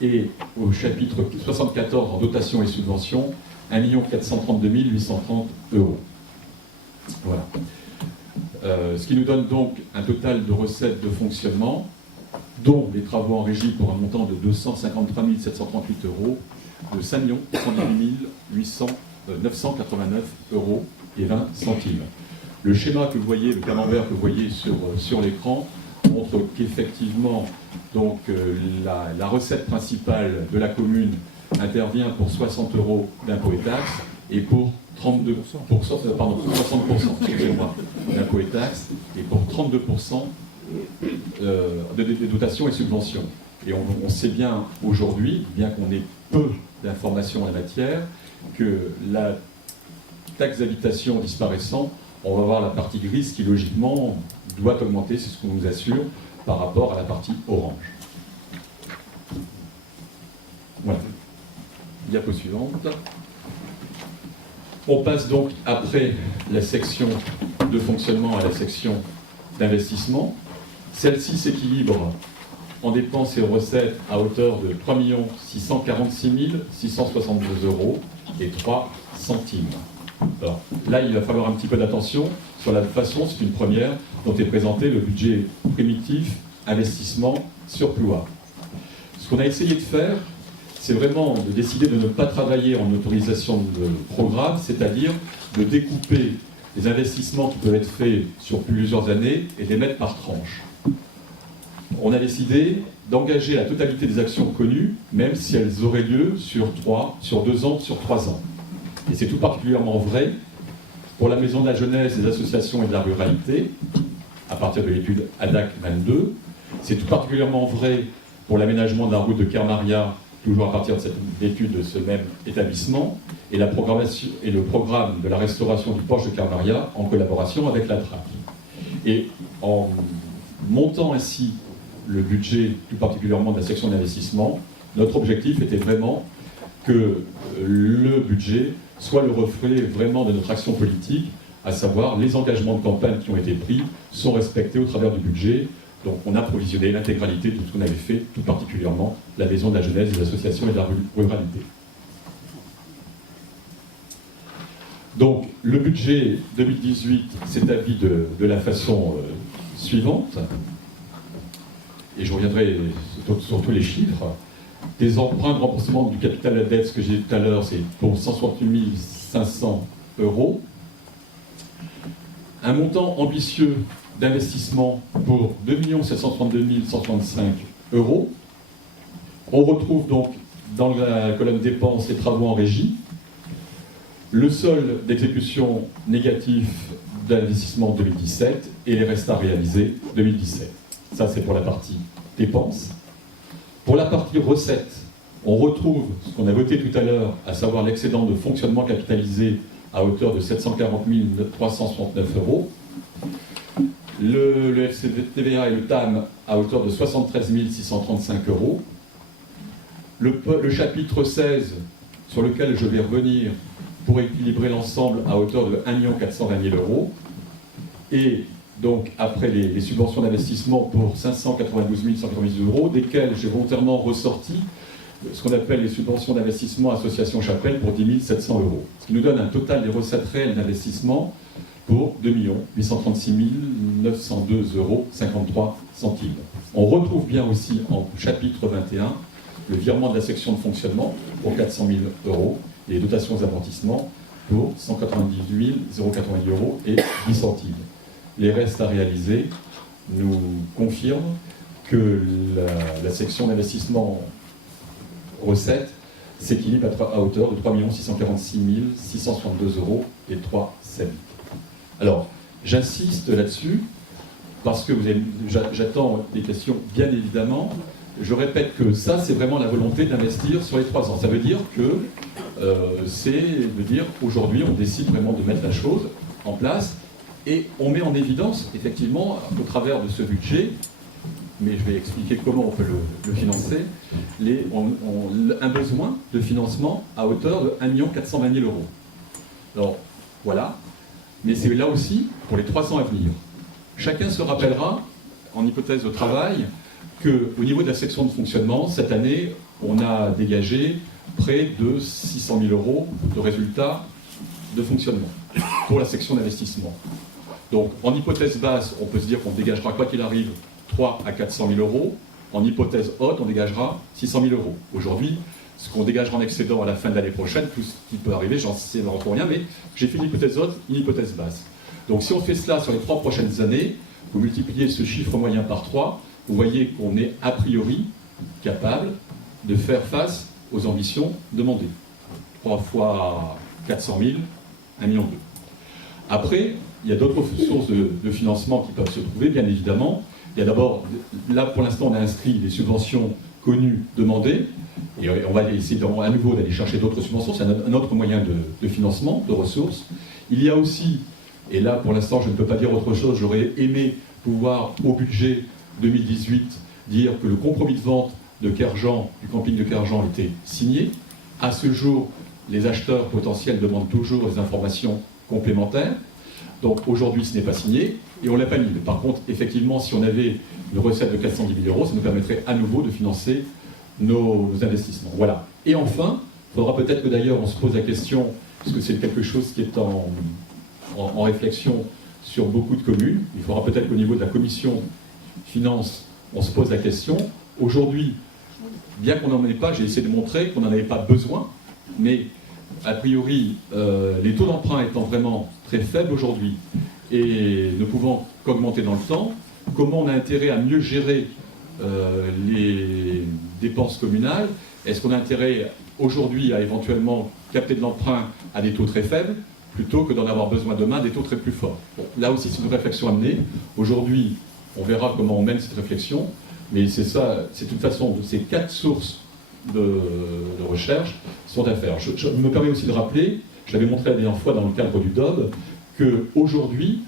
et au chapitre 74 en dotation et subventions 1 432 830 euros. Voilà. Ce qui nous donne donc un total de recettes de fonctionnement, dont les travaux en régie pour un montant de 253 738 euros, de 5 118 989 euros et 20 centimes. Le schéma que vous voyez, le camembert que vous voyez sur l'écran, montre qu'effectivement, donc, la recette principale de la commune intervient pour 60 euros d'impôts et taxes et pour 60% d'impôts et taxes et pour 32% de dotations et subventions. Et on sait bien aujourd'hui, bien qu'on ait peu d'informations en la matière, que la taxe d'habitation disparaissant, on va voir la partie grise qui logiquement doit augmenter, c'est ce qu'on nous assure, par rapport à la partie orange. Voilà. Diapo suivante. On passe donc après la section de fonctionnement à la section d'investissement. Celle-ci s'équilibre en dépenses et recettes à hauteur de 3 646 672 euros et 3 centimes. Alors, là, il va falloir un petit peu d'attention sur la façon, c'est une première, dont est présenté le budget primitif, investissement, surplus. Ce qu'on a essayé de faire, c'est vraiment de décider de ne pas travailler en autorisation de programme, c'est-à-dire de découper les investissements qui peuvent être faits sur plusieurs années et de les mettre par tranche. On a décidé d'engager la totalité des actions connues, même si elles auraient lieu sur 2 ans, sur 3 ans. Et c'est tout particulièrement vrai pour la Maison de la Jeunesse, des associations et de la ruralité, à partir de l'étude ADAC 22. C'est tout particulièrement vrai pour l'aménagement de la route de Kermaria, toujours à partir de cette étude de ce même établissement, et la programmation et le programme de la restauration du porche de Kermaria en collaboration avec la TRAC. Et en montant ainsi le budget, tout particulièrement de la section d'investissement, notre objectif était vraiment que le budget soit le reflet vraiment de notre action politique, à savoir les engagements de campagne qui ont été pris sont respectés au travers du budget. Donc on a provisionné l'intégralité de tout ce qu'on avait fait, tout particulièrement la Maison de la Jeunesse, des associations et de la ruralité. Donc le budget 2018 s'établit de la façon suivante, et je reviendrai sur tous les chiffres. Des emprunts de remboursement du capital de la dette, ce que j'ai dit tout à l'heure, c'est pour 168 500 euros. Un montant ambitieux d'investissement pour 2 732 165 euros. On retrouve donc dans la colonne dépenses et travaux en régie le solde d'exécution négatif d'investissement 2017 et les restes à réaliser 2017. Ça, c'est pour la partie dépenses. Pour la partie recettes, on retrouve ce qu'on a voté tout à l'heure, à savoir l'excédent de fonctionnement capitalisé à hauteur de 740 369 euros. Le FCTVA et le TAM à hauteur de 73 635 euros. Le chapitre 16, sur lequel je vais revenir pour équilibrer l'ensemble à hauteur de 1 420 000 euros. Et donc, après les subventions d'investissement pour 592 190 euros, desquelles j'ai volontairement ressorti ce qu'on appelle les subventions d'investissement Association Chapelle pour 10 700 euros. Ce qui nous donne un total des recettes réelles d'investissement pour 2 836 902 euros 53 centimes. On retrouve bien aussi en chapitre 21 le virement de la section de fonctionnement pour 400 000 euros et les dotations aux amortissements pour 198 080 euros et 10 centimes. Les restes à réaliser nous confirment que la section d'investissement recettes s'équilibre à hauteur de 3 646 662 euros et 3 cents. Alors, j'insiste là-dessus parce que j'attends des questions, bien évidemment. Je répète que ça, c'est vraiment la volonté d'investir sur les 3 ans. Ça veut dire que aujourd'hui, on décide vraiment de mettre la chose en place et on met en évidence, effectivement, au travers de ce budget, mais je vais expliquer comment on peut le financer, un besoin de financement à hauteur de 1 420 000 euros. Alors, voilà. Mais c'est là aussi pour les 3 ans à venir. Chacun se rappellera, en hypothèse de travail, qu'au niveau de la section de fonctionnement, cette année, on a dégagé près de 600 000 euros de résultats de fonctionnement pour la section d'investissement. Donc en hypothèse basse, on peut se dire qu'on dégagera quoi qu'il arrive 3 à 400 000 euros. En hypothèse haute, on dégagera 600 000 euros. Aujourd'hui, ce qu'on dégagera en excédent à la fin de l'année prochaine, tout ce qui peut arriver, j'en sais encore rien, mais j'ai fait une hypothèse haute, une hypothèse basse. Donc si on fait cela sur les 3 prochaines années, vous multipliez ce chiffre moyen par 3, vous voyez qu'on est a priori capable de faire face aux ambitions demandées. 3 fois 400 000, 1,2 million. Après, il y a d'autres sources de financement qui peuvent se trouver, bien évidemment. Il y a d'abord, là pour l'instant, on a inscrit des subventions connues, demandées, et on va essayer à nouveau d'aller chercher d'autres subventions. C'est un autre moyen de financement, de ressources. Il y a aussi, et là pour l'instant je ne peux pas dire autre chose, j'aurais aimé pouvoir au budget 2018 dire que le compromis de vente de Kerjan, du camping de Kerjan, était signé. À ce jour, les acheteurs potentiels demandent toujours des informations complémentaires. Donc aujourd'hui, ce n'est pas signé et on ne l'a pas mis. Mais par contre, effectivement, si on avait une recette de 410 000 euros, ça nous permettrait à nouveau de financer nos investissements. Voilà. Et enfin, il faudra peut-être que d'ailleurs on se pose la question, parce que c'est quelque chose qui est en réflexion sur beaucoup de communes, il faudra peut-être qu'au niveau de la commission finance, on se pose la question. Aujourd'hui, bien qu'on n'en ait pas, j'ai essayé de montrer qu'on n'en avait pas besoin, mais a priori, les taux d'emprunt étant vraiment très faibles aujourd'hui et ne pouvant qu'augmenter dans le temps, comment on a intérêt à mieux gérer les dépenses communales? Est-ce qu'on a intérêt aujourd'hui à éventuellement capter de l'emprunt à des taux très faibles plutôt que d'en avoir besoin demain des taux très plus forts? Bon, là aussi, c'est une réflexion à mener. Aujourd'hui, on verra comment on mène cette réflexion, mais c'est ça, c'est de toute façon, ces 4 sources de recherche sont à faire. Je me permets aussi de rappeler, je l'avais montré la dernière fois dans le cadre du DOB, qu'aujourd'hui,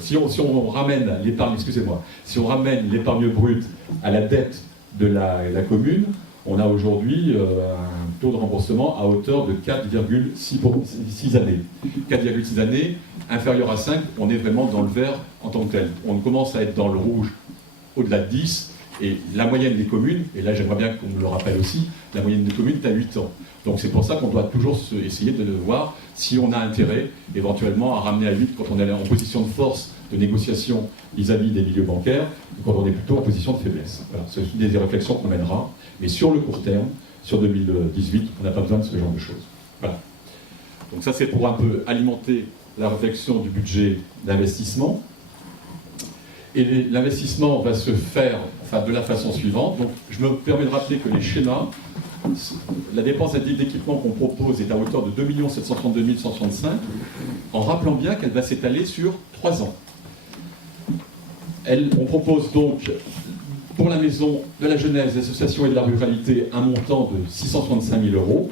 si on ramène l'épargne, excusez-moi, si on ramène l'épargne brute à la dette de la commune, on a aujourd'hui un taux de remboursement à hauteur de 4,6 années. 4,6 années, inférieur à 5, on est vraiment dans le vert en tant que tel. On commence à être dans le rouge au-delà de 10, et la moyenne des communes, et là j'aimerais bien qu'on me le rappelle aussi, la moyenne des communes est à 8 ans. Donc c'est pour ça qu'on doit toujours essayer de voir si on a intérêt éventuellement à ramener à 8 quand on est en position de force de négociation vis-à-vis des milieux bancaires, ou quand on est plutôt en position de faiblesse. Voilà, c'est des réflexions qu'on mènera, mais sur le court terme, sur 2018, on n'a pas besoin de ce genre de choses. Voilà. Donc ça c'est pour un peu alimenter la réflexion du budget d'investissement. Et l'investissement va se faire de la façon suivante. Donc, je me permets de rappeler que les schémas, la dépense d'équipement qu'on propose est à hauteur de 2 732 165, en rappelant bien qu'elle va s'étaler sur 3 ans. On propose donc, pour la maison de la jeunesse, des associations et de la ruralité, un montant de 665 000 euros.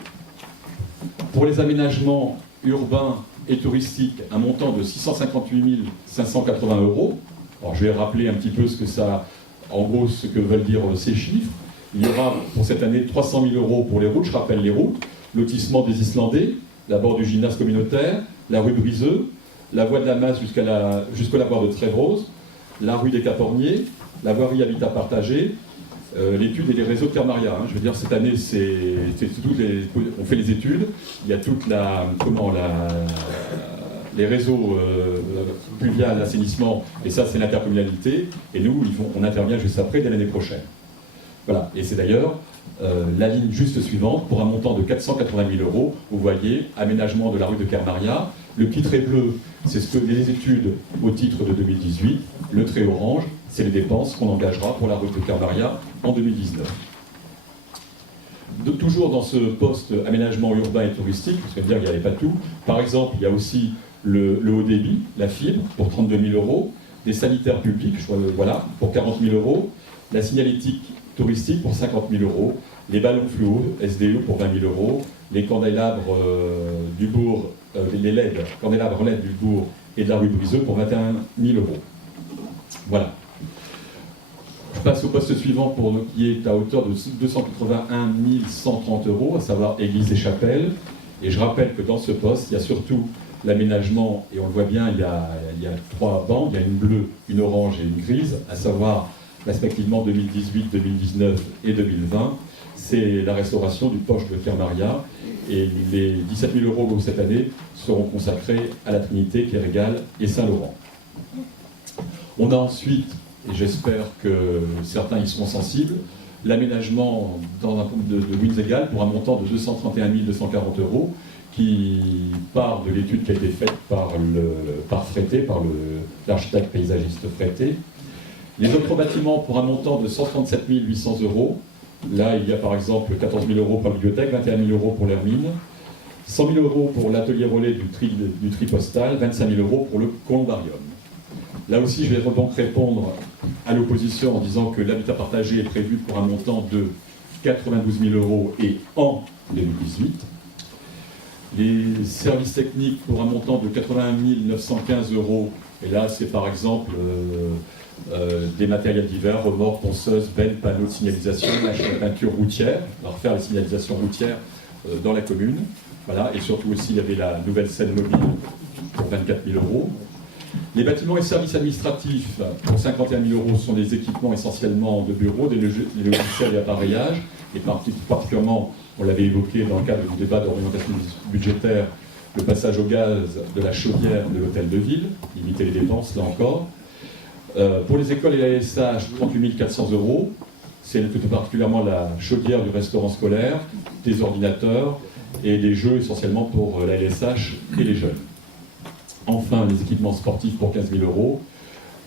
Pour les aménagements urbains et touristiques, un montant de 658 580 euros. Alors, je vais rappeler un petit peu ce que ça, en gros, ce que veulent dire ces chiffres. Il y aura pour cette année 300 000 euros pour les routes, je rappelle les routes, lotissement des Islandais, l'abord du gymnase communautaire, la rue Briseux, la voie de la Masse jusqu'au lavoir de Trévrose, la rue des Caporniers, la voirie habitat partagé, l'étude et les réseaux de Kermaria. Je veux dire, cette année, on fait les études, il y a toute les réseaux pluviales, l'assainissement, et ça c'est l'intercommunalité, et nous on intervient juste après, dès l'année prochaine. Voilà, et c'est d'ailleurs la ligne juste suivante, pour un montant de 480 000 euros, vous voyez, aménagement de la rue de Kermaria, le petit trait bleu, c'est ce que les études au titre de 2018, le trait orange, c'est les dépenses qu'on engagera pour la rue de Kermaria en 2019. Toujours dans ce poste aménagement urbain et touristique, parce qu'on va dire qu'il n'y avait pas tout, par exemple, il y a aussi le haut débit, la fibre, pour 32 000 euros, des sanitaires publics, voilà, pour 40 000 euros, la signalétique touristique pour 50 000 euros, les ballons fluo, SDE pour 20 000 euros, les candélabres du bourg, les LED, candélabres LED du bourg et de la rue Briseux pour 21 000 euros. Voilà. Je passe au poste suivant qui est à hauteur de 281 130 euros, à savoir Église et Chapelles. Et je rappelle que dans ce poste, il y a surtout l'aménagement, et on le voit bien, il y a 3 bandes, il y a une bleue, une orange et une grise, à savoir respectivement 2018, 2019 et 2020. C'est la restauration du poche de Kermaria Et les 17 000 € cette année seront consacrés à la Trinité, Kérégale et Saint-Laurent. On a ensuite, et j'espère que certains y seront sensibles, l'aménagement dans un de Winsegal pour un montant de 231 240 € qui part de l'étude qui a été faite par Frété, par l'architecte paysagiste Frété. Les autres bâtiments pour un montant de 137 800 €. Là, il y a par exemple 14 000 € pour la bibliothèque, 21 000 € pour l'Hermine, 100 000 € pour l'atelier relais du tri postal, 25 000 € pour le columbarium. Là aussi, je vais donc répondre à l'opposition en disant que l'habitat partagé est prévu pour un montant de 92 000 € et en 2018. Les services techniques pour un montant de 81 915 €, et là c'est par exemple des matériels divers, remorques, ponceuses, bennes, panneaux de signalisation, la peinture routière, on va refaire la signalisation routière dans la commune. Voilà, et surtout aussi il y avait la nouvelle scène mobile pour 24 000 €. Les bâtiments et services administratifs pour 51 000 € sont des équipements essentiellement de bureaux, des logiciels et appareillages, et particulièrement, on l'avait évoqué dans le cadre du débat d'orientation budgétaire, le passage au gaz de la chaudière de l'hôtel de ville, limiter les dépenses là encore. Pour les écoles et la LSH, 38 400 €, c'est tout particulièrement la chaudière du restaurant scolaire, des ordinateurs et des jeux essentiellement pour la LSH et les jeunes. Enfin, les équipements sportifs pour 15 000 €,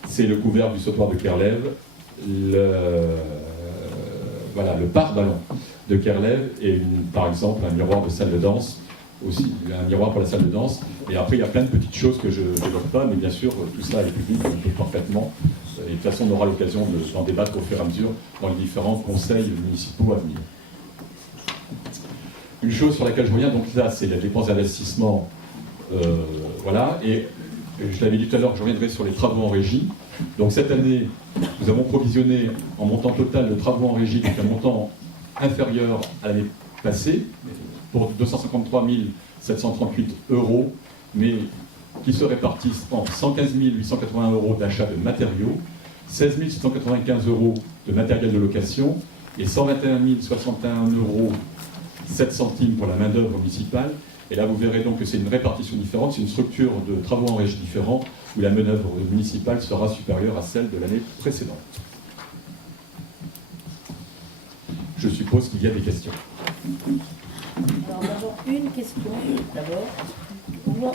c'est le couvercle du sautoir de Kerlève, le pare-ballon de Kerlève et par exemple un miroir de salle de danse, aussi un miroir pour la salle de danse. Et après, il y a plein de petites choses que je ne développe pas, mais bien sûr, tout ça est public, on peut parfaitement. Et de toute façon, on aura l'occasion d'en débattre au fur et à mesure dans les différents conseils municipaux à venir. Une chose sur laquelle je reviens, donc là, c'est la dépense d'investissement. Voilà, et je l'avais dit tout à l'heure que je reviendrai sur les travaux en régie. Donc cette année, nous avons provisionné en montant total de travaux en régie, donc un montant inférieur à l'année passée, pour 253 738 €, mais qui se répartissent en 115 880 € d'achat de matériaux, 16 695 € de matériel de location et 121 061 € 7 centimes pour la main-d'œuvre municipale. Et là, vous verrez donc que c'est une répartition différente, c'est une structure de travaux en régie différente, où la main-d'œuvre municipale sera supérieure à celle de l'année précédente. Je suppose qu'il y a des questions. Alors, d'abord, une question, d'abord.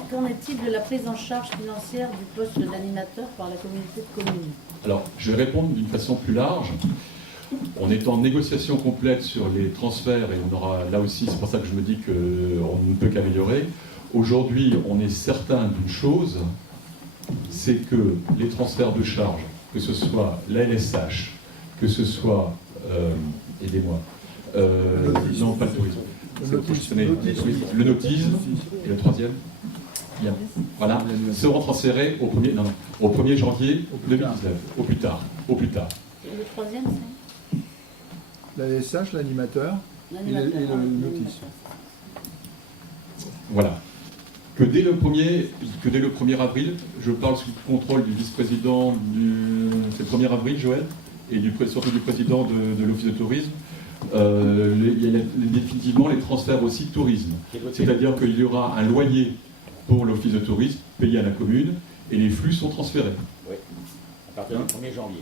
Qu'en est-il de la prise en charge financière du poste d'animateur par la communauté de communes? Alors, je vais répondre d'une façon plus large. On est en négociation complète sur les transferts et on aura là aussi, c'est pour ça que je me dis qu'on ne peut qu'améliorer. Aujourd'hui, on est certain d'une chose, c'est que les transferts de charges, que ce soit la LSH, que ce soit, aidez-moi, non pas le tourisme, le nautisme, et le troisième, bien, voilà, seront transférés au 1er janvier 2019, au plus tard. Et le troisième, c'est La LSH, l'animateur et le notice. Voilà. Que dès le 1er avril, je parle sous le contrôle du vice-président c'est le 1er avril, Joël, et surtout du président de l'Office de tourisme, il y a définitivement les transferts aussi tourisme. C'est-à-dire qu'il y aura un loyer pour l'Office de tourisme payé à la commune et les flux sont transférés. Oui, à partir du 1er janvier.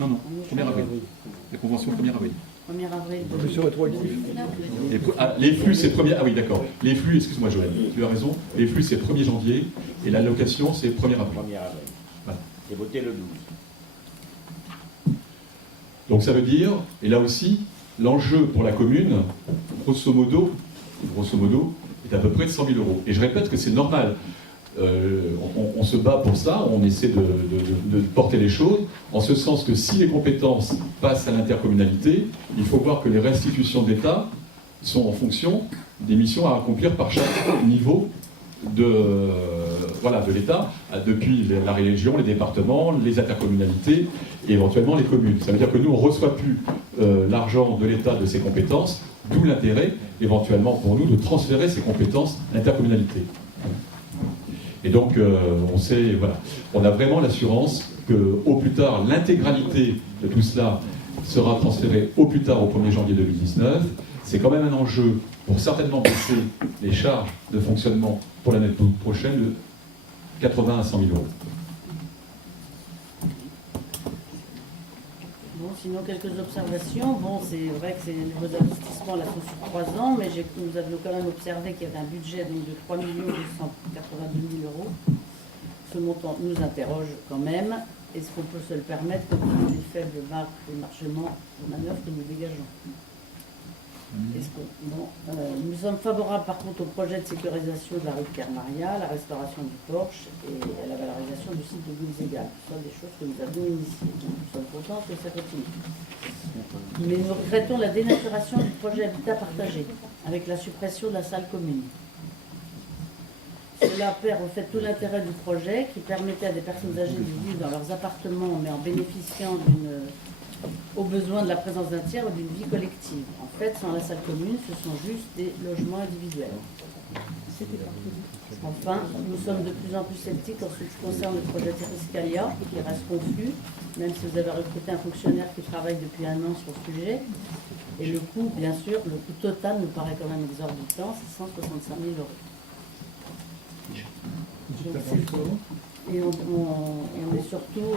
Non, 1er avril. La convention 1er avril. 1er avril. Monsieur rétroactif. Les flux, c'est 1er... Ah oui, d'accord. Les flux, excuse-moi Joël, tu as raison. Les flux, c'est 1er janvier et la location, c'est 1er avril. 1er avril. Voilà. C'est voté le 12. Donc ça veut dire, et là aussi, l'enjeu pour la commune, grosso modo, est à peu près de 100 000 €. Et je répète que c'est normal. On se bat pour ça, on essaie de porter les choses, en ce sens que si les compétences passent à l'intercommunalité, il faut voir que les restitutions d'État sont en fonction des missions à accomplir par chaque niveau de l'État, depuis la région, les départements, les intercommunalités et éventuellement les communes. Ça veut dire que nous, on ne reçoit plus l'argent de l'État de ses compétences, d'où l'intérêt, éventuellement pour nous, de transférer ces compétences à l'intercommunalité. Et donc, on a vraiment l'assurance qu'au plus tard, l'intégralité de tout cela sera transférée au plus tard au 1er janvier 2019. c'est quand même un enjeu pour certainement baisser les charges de fonctionnement pour l'année prochaine de 80 à 100 000 euros. Bon, sinon, quelques observations. Bon, c'est vrai que les nouveaux investissements là sont sur 3 ans, mais nous avions quand même observé qu'il y avait un budget donc, de 3 282 000 euros. Ce montant nous interroge quand même. Est-ce qu'on peut se le permettre compte tenu des faibles marques de marchement de manœuvre que nous dégageons? Nous sommes favorables par contre au projet de sécurisation de la rue de Kermaria, la restauration du porche et à la valorisation du site de Boulzégal. Ce sont des choses que nous avions initiées. Nous sommes contents que ça continue. Mais nous regrettons la dénaturation du projet habitat partagé avec la suppression de la salle commune. Cela perd en fait tout l'intérêt du projet qui permettait à des personnes âgées de vivre dans leurs appartements mais en bénéficiant aux besoins de la présence d'un tiers ou d'une vie collective. En fait, sans la salle commune, ce sont juste des logements individuels. Enfin, nous sommes de plus en plus sceptiques en ce qui concerne le projet Terriscalia, qui reste confus, même si vous avez recruté un fonctionnaire qui travaille depuis 1 an sur le sujet. Et le coût, bien sûr, le coût total nous paraît quand même exorbitant, c'est 165 000 euros. Et on est surtout...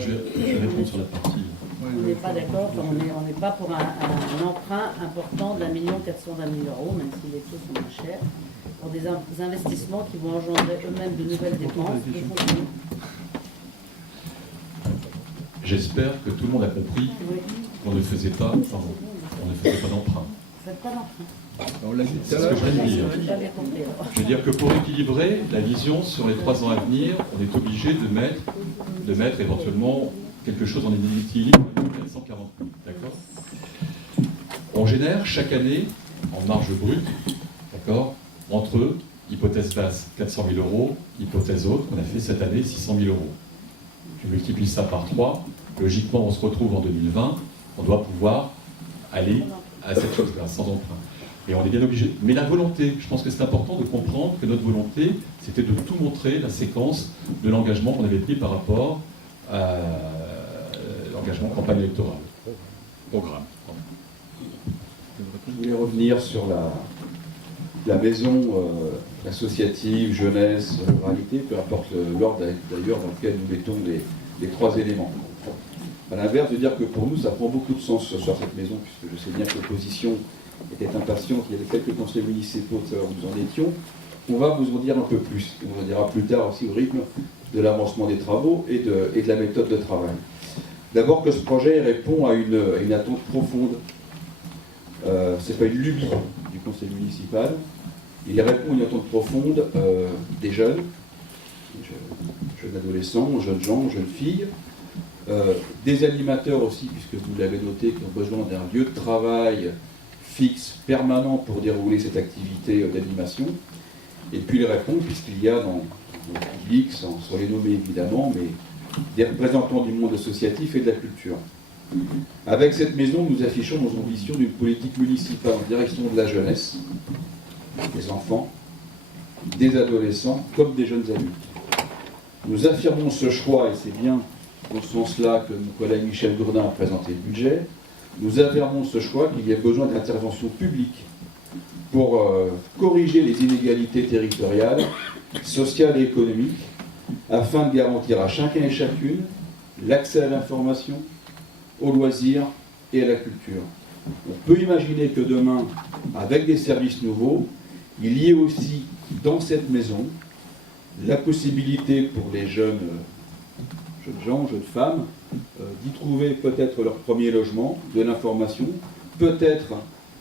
Je vais répondre sur la partie. On n'est pas d'accord, on n'est pas pour un emprunt important d'1 420 000 euros, même si les taux sont moins chers, pour des investissements qui vont engendrer eux-mêmes de nouvelles dépenses. J'espère que tout le monde a compris qu'on ne faisait pas, d'emprunt. Vous faites pas d'emprunt. On l'a dit tout C'est à ce l'heure. que je viens de dire. J'avais compris, alors. Je veux dire que pour équilibrer la vision sur les 3 ans à venir, on est obligé de mettre éventuellement quelque chose en équilibre à 440 000. D'accord ? On génère chaque année, en marge brute, d'accord, entre hypothèse basse 400 000 euros, hypothèse haute, on a fait cette année 600 000 euros. Je multiplie ça par 3, logiquement on se retrouve en 2020, on doit pouvoir aller à cette chose-là, sans emprunt. Et on est bien obligé. Mais la volonté, je pense que c'est important de comprendre que notre volonté, c'était de tout montrer, la séquence de l'engagement qu'on avait pris par rapport à l'engagement campagne électorale. Programme. Je voulais revenir sur la maison associative, jeunesse, ruralité, peu importe l'ordre d'ailleurs dans lequel nous mettons les 3 éléments. À l'inverse, de dire que pour nous, ça prend beaucoup de sens sur cette maison, puisque je sais bien que l'opposition était impatiente, il y avait quelques conseils municipaux, nous en étions. On va vous en dire un peu plus. On en dira plus tard aussi au rythme de l'avancement des travaux et de la méthode de travail. D'abord que ce projet répond à une attente profonde. Ce n'est pas une lubie du conseil municipal. Il répond à une attente profonde des jeunes adolescents, jeunes gens, jeunes filles, des animateurs aussi, puisque vous l'avez noté, qui ont besoin d'un lieu de travail fixe, permanent pour dérouler cette activité d'animation. Et puis il répond, puisqu'il y a dans le public, sans les nommer évidemment, mais des représentants du monde associatif et de la culture. Avec cette maison, nous affichons nos ambitions d'une politique municipale en direction de la jeunesse, des enfants, des adolescents, comme des jeunes adultes. Nous affirmons ce choix, et c'est bien dans ce sens-là que mon collègue Michel Gourdin a présenté le budget. Nous affirmons ce choix qu'il y a besoin d'intervention publique pour corriger les inégalités territoriales, sociales et économiques, afin de garantir à chacun et chacune l'accès à l'information, aux loisirs et à la culture. On peut imaginer que demain, avec des services nouveaux, il y ait aussi dans cette maison la possibilité pour les jeunes gens, jeunes femmes, d'y trouver peut-être leur premier logement, de l'information, peut-être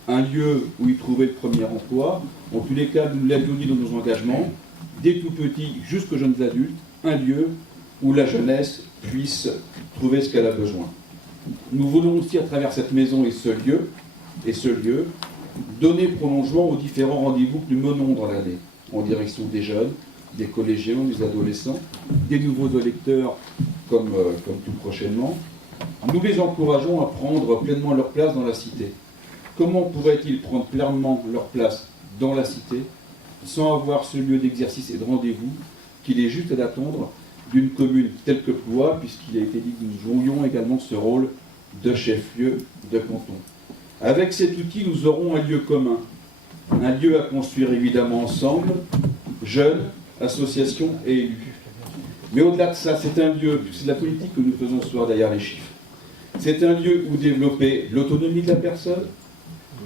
un lieu où y trouver le premier emploi. En tous les cas, nous l'avions dit dans nos engagements, des tout petits jusqu'aux jeunes adultes, un lieu où la jeunesse puisse trouver ce qu'elle a besoin. Nous voulons aussi, à travers cette maison et ce lieu, donner prolongement aux différents rendez-vous que nous menons dans l'année, en direction des jeunes, des collégiens, des adolescents, des nouveaux électeurs, comme tout prochainement. Nous les encourageons à prendre pleinement leur place dans la cité. Comment pourraient-ils prendre pleinement leur place dans la cité sans avoir ce lieu d'exercice et de rendez-vous qu'il est juste à attendre d'une commune telle que Ploie, puisqu'il a été dit que nous jouions également ce rôle de chef-lieu de canton. Avec cet outil, nous aurons un lieu commun, un lieu à construire évidemment ensemble, jeunes, associations et élus. Mais au-delà de ça, c'est un lieu, c'est de la politique que nous faisons ce soir derrière les chiffres. C'est un lieu où développer l'autonomie de la personne,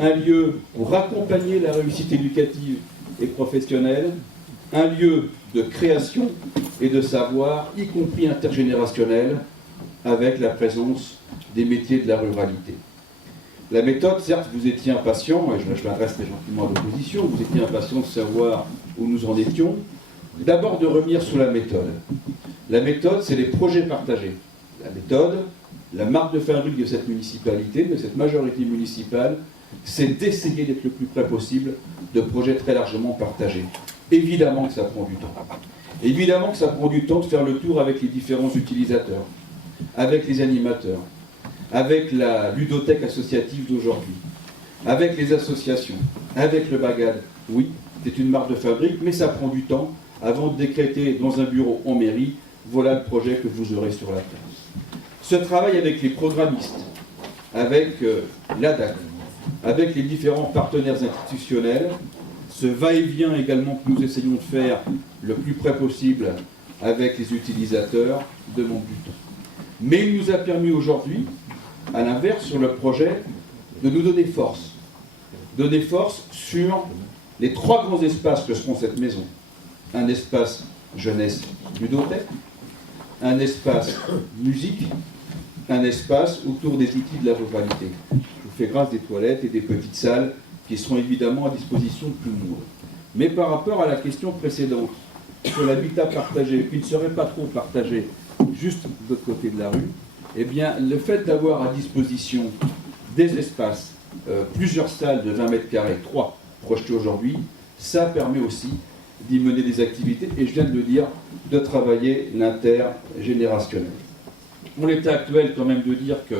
un lieu pour accompagner la réussite éducative et professionnelle, un lieu de création et de savoir, y compris intergénérationnel, avec la présence des métiers de la ruralité. La méthode, certes, vous étiez impatient, et je m'adresse très gentiment à l'opposition, vous étiez impatient de savoir où nous en étions. D'abord de revenir sur la méthode. La méthode, c'est les projets partagés. La méthode, la marque de fabrique de cette municipalité, de cette majorité municipale, c'est d'essayer d'être le plus près possible de projets très largement partagés. Évidemment que ça prend du temps. Évidemment que ça prend du temps de faire le tour avec les différents utilisateurs, avec les animateurs, avec la ludothèque associative d'aujourd'hui, avec les associations, avec le BAGAD. Oui, c'est une marque de fabrique, mais ça prend du temps avant de décréter dans un bureau en mairie, voilà le projet que vous aurez sur la table. Ce travail avec les programmistes, avec l'ADAC, avec les différents partenaires institutionnels, ce va-et-vient également que nous essayons de faire le plus près possible avec les utilisateurs, demande du temps. Mais il nous a permis aujourd'hui, à l'inverse, sur le projet, de nous donner force. Donner force sur les 3 grands espaces que seront cette maison. Un espace jeunesse ludothèque, un espace musique, un espace autour des outils de la ruralité. Je vous fais grâce des toilettes et des petites salles qui seront évidemment à disposition de tout le monde. Mais par rapport à la question précédente, sur l'habitat partagé, qui ne serait pas trop partagé juste de l'autre côté de la rue, eh bien, le fait d'avoir à disposition des espaces, plusieurs salles de 20 mètres carrés, 3 projetées aujourd'hui, ça permet aussi d'y mener des activités, et je viens de le dire, de travailler l'intergénérationnel. Pour l'état actuel, quand même, de dire que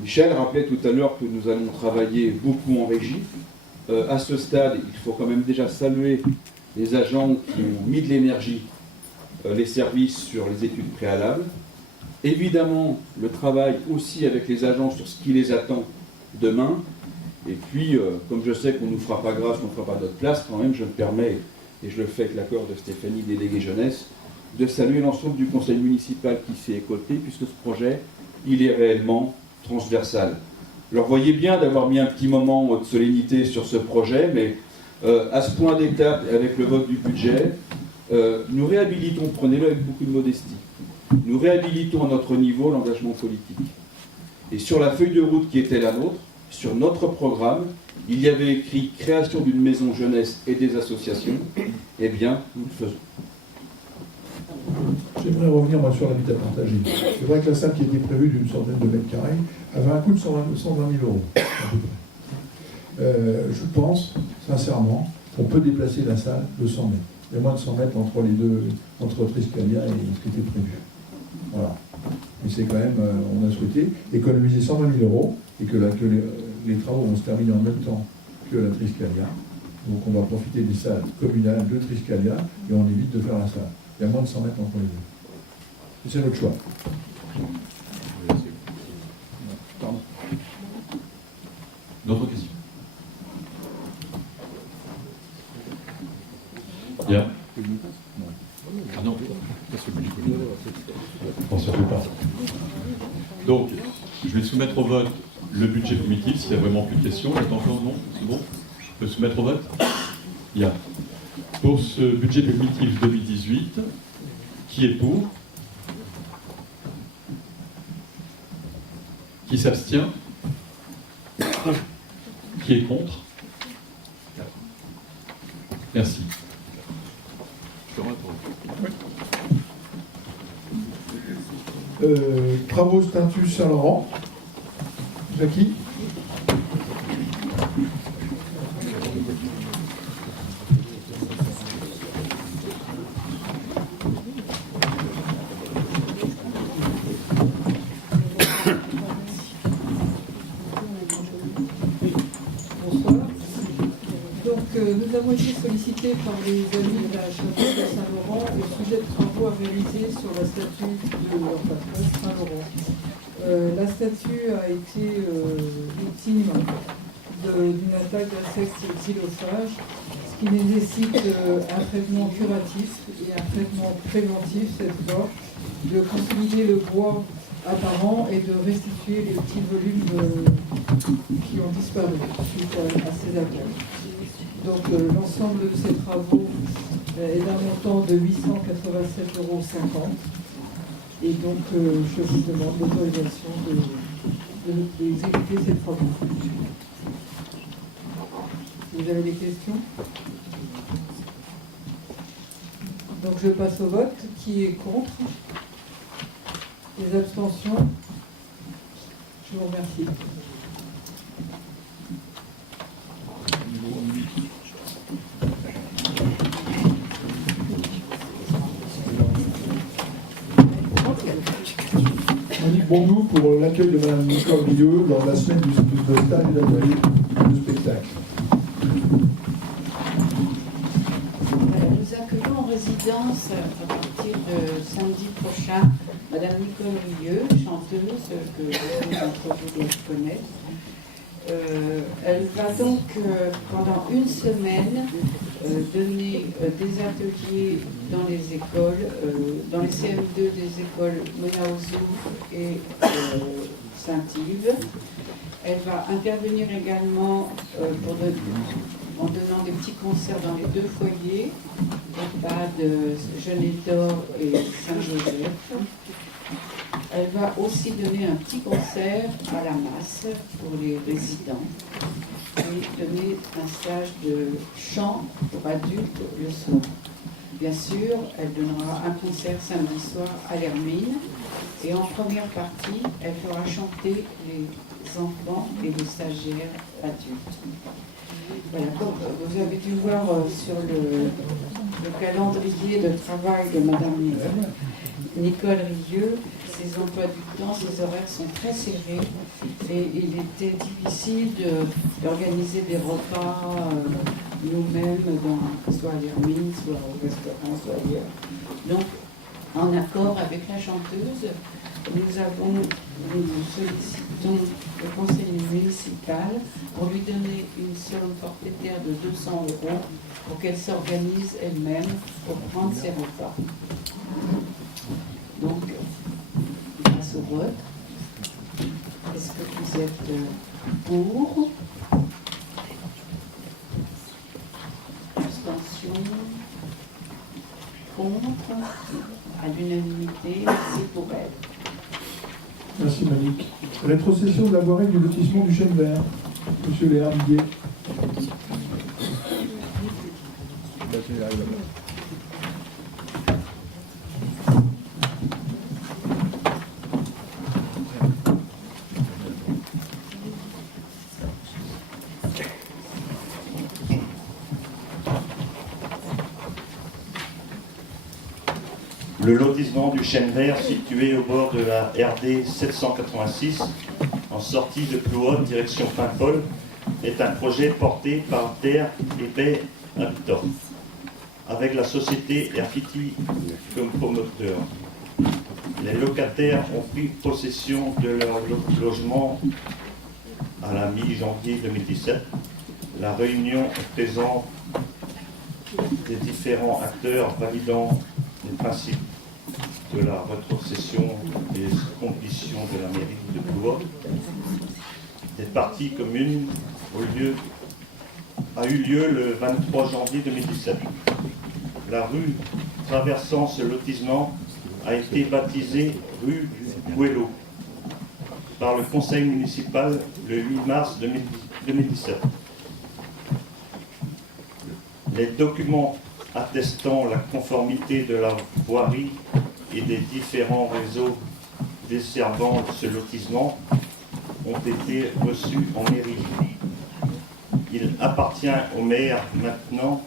Michel rappelait tout à l'heure que nous allons travailler beaucoup en régie. À ce stade, il faut quand même déjà saluer les agents qui ont mis de l'énergie, les services sur les études préalables. Évidemment, le travail aussi avec les agents sur ce qui les attend demain. Et puis, comme je sais qu'on ne nous fera pas grâce, qu'on ne fera pas notre place, quand même, je me permets, et je le fais avec l'accord de Stéphanie, déléguée jeunesse, de saluer l'ensemble du conseil municipal qui s'est écouté, puisque ce projet, il est réellement transversal. Alors, voyez bien d'avoir mis un petit moment de solennité sur ce projet, mais à ce point d'étape, avec le vote du budget, nous réhabilitons, prenez-le avec beaucoup de modestie, nous réhabilitons à notre niveau l'engagement politique. Et sur la feuille de route qui était la nôtre, sur notre programme, il y avait écrit création d'une maison jeunesse et des associations. Eh bien, nous le faisons. J'aimerais revenir moi sur l'habitat partagé. C'est vrai que la salle qui était prévue d'une centaine de mètres carrés avait un coût de 120 000 euros. À peu près. Je pense, sincèrement, qu'on peut déplacer la salle de 100 mètres. Il y a moins de 100 mètres entre les deux, entre Triscalia et ce qui était prévu. Voilà. Mais c'est quand même, on a souhaité économiser 120 000 euros et que les travaux vont se terminer en même temps que la Triscalia. Donc on va profiter des salles communales de Triscalia et on évite de faire la salle. Il y a moins de 100 mètres entre les deux. Et c'est notre choix. Pardon. D'autres questions? Bien. Ah non. On ne se fait pas. Donc, je vais soumettre au vote le budget primitif, s'il n'y a vraiment plus de questions. Il y a encore, non? C'est bon? Je peux soumettre au vote? Bien. Pour ce budget primitif 2018, qui est pour? Qui s'abstient? Qui est contre? Merci. Travaux Stintus Saint-Laurent. Jackie. Nous avons été sollicités par les amis de la chapelle de Saint-Laurent au sujet de travaux à réaliser sur la statue de leur patron Saint-Laurent. La statue a été victime d'une attaque d'insectes xylophages, ce qui nécessite un traitement curatif et un traitement préventif cette fois, de consolider le bois apparent et de restituer les petits volumes qui ont disparu suite à ces attaques. Donc l'ensemble de ces travaux est d'un montant de 887,50 €. Et donc je vous demande l'autorisation d'exécuter ces travaux. Vous avez des questions? Donc je passe au vote. Qui est contre? Les abstentions? Je vous remercie. Monique Bondou pour l'accueil de Mme Nicole Rieux lors de la semaine du stage d'atelier de spectacle. Nous accueillons en résidence à partir de samedi prochain Madame Nicole Rieux, chanteuse que beaucoup d'entre vous doivent connaître. Elle va donc pendant une semaine donner des ateliers dans les écoles, dans les CM2 des écoles Mona-Ozouf et Saint-Yves. Elle va intervenir également en donnant des petits concerts dans les deux foyers, EHPAD Genet-d'Or et Saint-Joseph. Elle va aussi donner un petit concert à la masse pour les résidents et donner un stage de chant pour adultes le soir. Bien sûr, elle donnera un concert samedi soir à l'Hermine et en première partie, elle fera chanter les enfants et les stagiaires adultes. Voilà, comme vous avez dû voir sur le calendrier de travail de Madame Nicole Rieux, ses emplois du temps, ses horaires sont très serrés et il était difficile d'organiser des repas nous-mêmes, soit à l'Hermine, soit au restaurant, soit ailleurs. Donc, en accord avec la chanteuse, nous sollicitons le conseil municipal pour lui donner une somme forfaitaire de 200 € pour qu'elle s'organise elle-même pour prendre ses repas. Donc, grâce au vote, est-ce que vous êtes pour? Abstention? Contre? À l'unanimité, merci pour elle. Merci Monique. Rétrocession de la voirie du lotissement du Chêne Vert. Monsieur Léa Viguier. Le lotissement du Chêne Vert, situé au bord de la RD 786, en sortie de Plouhon, direction Paimpol, est un projet porté par Terre et Paix Habitat, avec la société Airfiti comme promoteur. Les locataires ont pris possession de leur logement à la mi-janvier 2017. La réunion présente des différents acteurs validant les principes de la rétrocession et des conditions de la mairie de Plouhon. Des parties communes a eu lieu le 23 janvier 2017. La rue traversant ce lotissement a été baptisée rue du Gouello par le conseil municipal le 8 mars 2017. Les documents attestant la conformité de la voirie et des différents réseaux desservant ce lotissement ont été reçus en mairie. Il appartient au maire maintenant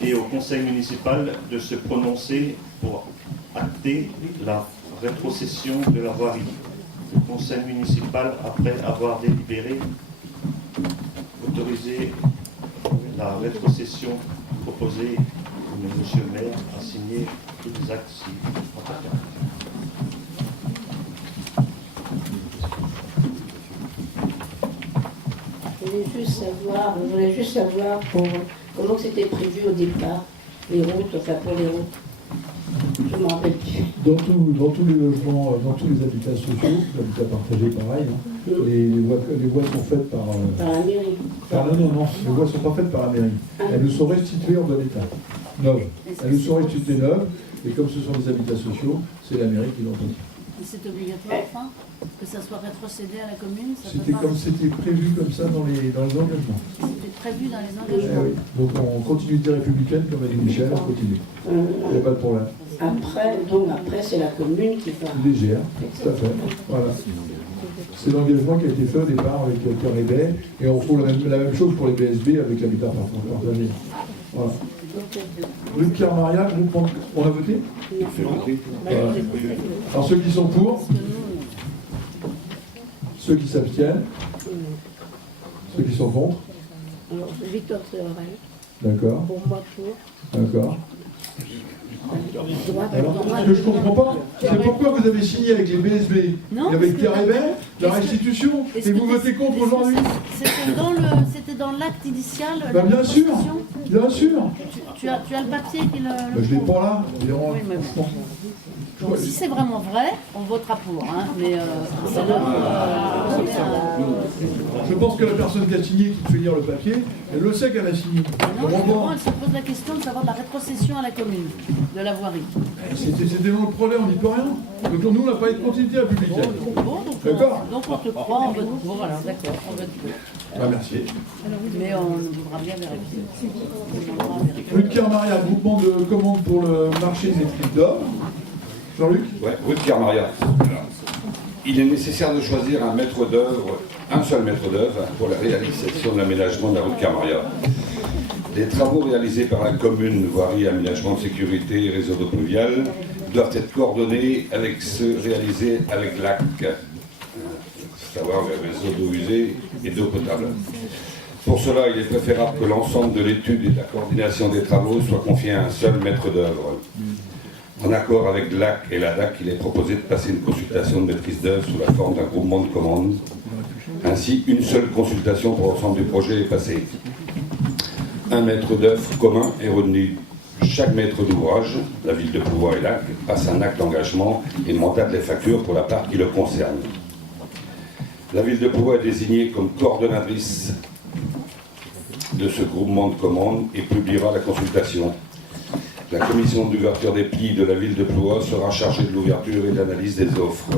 et au conseil municipal de se prononcer pour acter la rétrocession de la voirie. Le conseil municipal, après avoir délibéré, autorisé la rétrocession proposée, monsieur le maire a signé tous les actes ci. Je voulais juste savoir comment c'était prévu au départ, les routes, enfin pour les routes. Je ne me rappelle plus. Dans tous les logements, dans tous les habitats sociaux, l'habitat partagé pareil, hein, les voies sont faites par... Par la mairie. non, les voies ne sont pas faites par la mairie. Elles nous sont restituées en bon état, neuves. Elles nous sont restituées neuves, et comme ce sont des habitats sociaux, c'est la mairie qui l'entretient. Et c'est obligatoire, enfin, que ça soit rétrocédé à la commune, ça peut C'était pas... comme c'était prévu comme ça dans les engagements. C'était prévu dans les Eh engagements. oui. Donc en continuité républicaine, comme a dit Michel, on continue. Il n'y a pas de problème. Après, c'est la commune qui va. Légère, tout à fait. Voilà. C'est l'engagement qui a été fait au départ avec Cœur et Baie, et on trouve la même chose pour les BSB avec l'habitat partagé. Voilà. Rue de Pierre-Maria, groupement. On a voté? Voilà. Alors ceux qui sont pour, ceux qui s'abstiennent, ceux qui sont contre. Alors, Victor Théorel, D'accord, pour moi pour. d'accord. Alors, ce que je ne comprends pas, c'est pourquoi vous avez signé avec les BSB Non, et avec parce que- Pierre et Baie la restitution, Est-ce et que vous votez contre aujourd'hui. C'était dans l'acte initial. Bah, la bien sûr, proposition. bien sûr. Tu as le papier qui le... Bah, je ne l'ai pas là. Oui, mais bon. Donc, si c'est vraiment vrai, on votera pour. Hein, mais c'est là. Je pense que la personne qui a signé, qui fait lire le papier, elle le sait qu'elle a signé. Non, justement, elle se pose la question de savoir de la rétrocession à la commune de la voirie. C'était dans le projet, on n'y peut rien. Donc nous, on n'a pas eu de continuité républicaine. Bon, D'accord. donc on te croit, on vote pour. Voilà, d'accord, on vote pour. Ah, merci. Mais on voudra bien vérifier. Rue de Pierre-Maria, groupement de commandes pour le marché des prix d'or. Jean-Luc? Ouais, rue de Pierre-Maria. Il est nécessaire de choisir un maître d'œuvre, un seul maître d'œuvre pour la réalisation de l'aménagement de la rue de Pierre-Maria. Les travaux réalisés par la commune, voirie, aménagement de sécurité et réseau d'eau pluviale, doivent être coordonnés avec ceux réalisés avec l'AC, savoir le réseau d'eau usée et d'eau potable. Pour cela, il est préférable que l'ensemble de l'étude et de la coordination des travaux soit confié à un seul maître d'œuvre. En accord avec l'AC et la DAC, il est proposé de passer une consultation de maîtrise d'œuvre sous la forme d'un groupement de commandes. Ainsi, une seule consultation pour l'ensemble du projet est passée. Un maître d'œuvre commun est retenu. Chaque maître d'ouvrage, la ville de Plouvois et l'AC, passe un acte d'engagement et mandate les factures pour la part qui le concerne. La ville de Plouvois est désignée comme coordonnatrice de ce groupement de commandes et publiera la consultation. La commission d'ouverture des plis de la ville de Plouvois sera chargée de l'ouverture et de l'analyse des offres.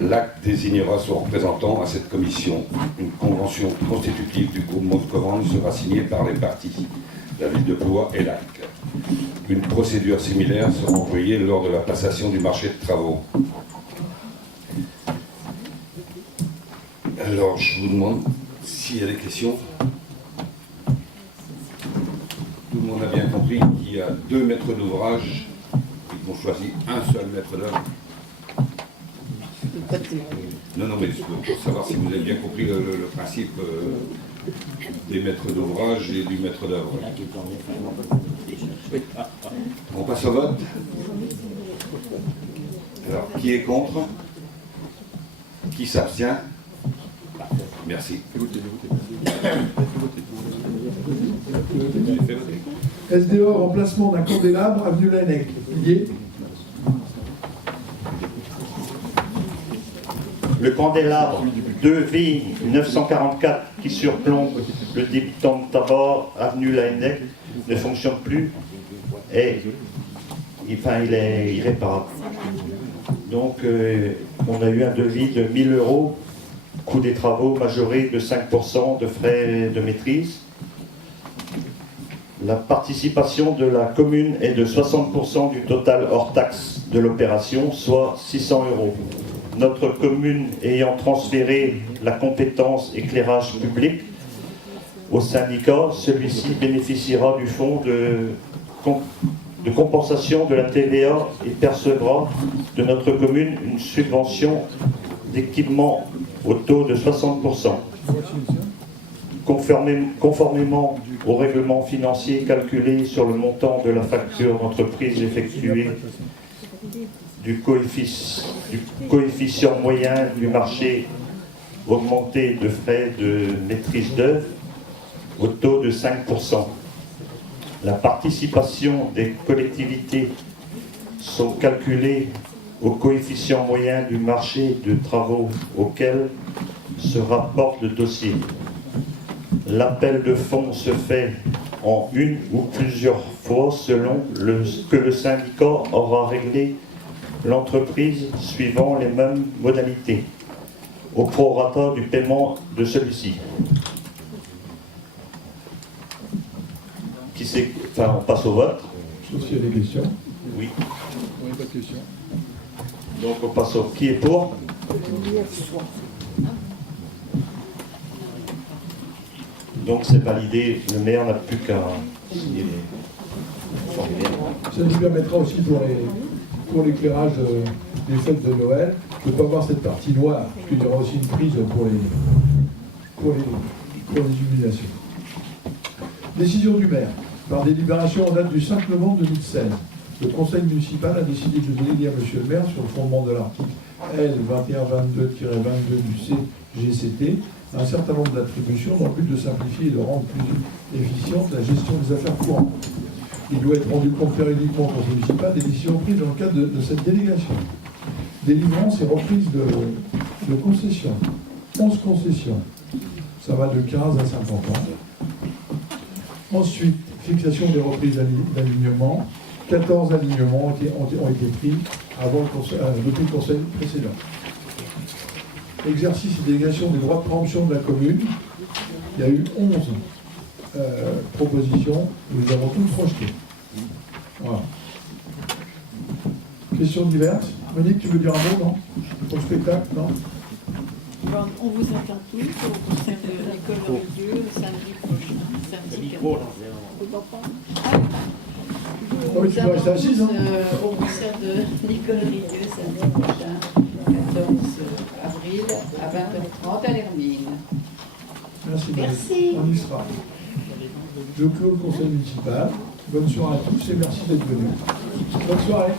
L'acte désignera son représentant à cette commission. Une convention constitutive du groupement de commandes sera signée par les parties, la ville de Plouvois et l'AC. Une procédure similaire sera employée lors de la passation du marché de travaux. Alors, je vous demande s'il y a des questions. Tout le monde a bien compris qu'il y a deux maîtres d'ouvrage qui ont choisi un seul maître d'œuvre. Non, mais pour savoir si vous avez bien compris le principe des maîtres d'ouvrage et du maître d'œuvre. On passe au vote. Alors, qui est contre? Qui s'abstient? Merci. SDO, remplacement d'un candélabre, avenue Laennec. Lié. Le candélabre 2V 944 qui surplombe le débutant de tabac, avenue Laennec, ne fonctionne plus et il est irréparable. Donc on a eu un devis de 1 000 €, coût des travaux majoré de 5% de frais de maîtrise. La participation de la commune est de 60% du total hors taxe de l'opération, soit 600 €. Notre commune ayant transféré la compétence éclairage public au syndicat, celui-ci bénéficiera du fonds de compensation de la TVA et percevra de notre commune une subvention d'équipement au taux de 60%. Conformément au règlement financier calculé sur le montant de la facture d'entreprise effectuée du coefficient moyen du marché augmentée de frais de maîtrise d'œuvre au taux de 5%. La participation des collectivités sont calculées au coefficient moyen du marché de travaux auquel se rapporte le dossier. L'appel de fonds se fait en une ou plusieurs fois selon que le syndicat aura réglé l'entreprise suivant les mêmes modalités, au prorata du paiement de celui-ci. On passe au vote. Sauf s'il y a des questions. Oui. Oui, pas de questions. Donc on passe au qui est pour. Donc c'est validé, le maire n'a plus qu'à signer les formulaires. Ça nous permettra aussi pour l'éclairage des fêtes de Noël de ne pas voir cette partie noire, puisqu'il y aura aussi une prise pour les illuminations. Décision du maire. Par délibération en date du 5 novembre 2016, le conseil municipal a décidé de déléguer à monsieur le maire, sur le fondement de l'article L 2122-22 du CGCT, un certain nombre d'attributions dans le but de simplifier et de rendre plus efficiente la gestion des affaires courantes. Il doit être rendu compte périodiquement au conseil municipal des décisions prises dans le cadre de cette délégation. Délivrance et reprise de concessions. 11 concessions. Ça va de 15 à 50 ans. Ensuite, fixation des reprises d'alignement. 14 alignements ont été pris depuis le conseil précédent. Exercice et délégation des droits de préemption de la commune. Il y a eu 11 propositions, nous avons toutes rejetées. Voilà. Questions diverses. Monique, tu veux dire un mot, non? Pour le spectacle, non? On vous attend tous au concert de l'école Rieux le samedi prochain. Samedi 14. Non, mais tu dois rester assise, hein. Au concert de Nicole Rieux samedi prochain, 14 avril à 20h30 à l'Hermine. Merci. Merci. On y sera. Je clôt le conseil municipal. Bonne soirée à tous et merci d'être venus. Bonne soirée.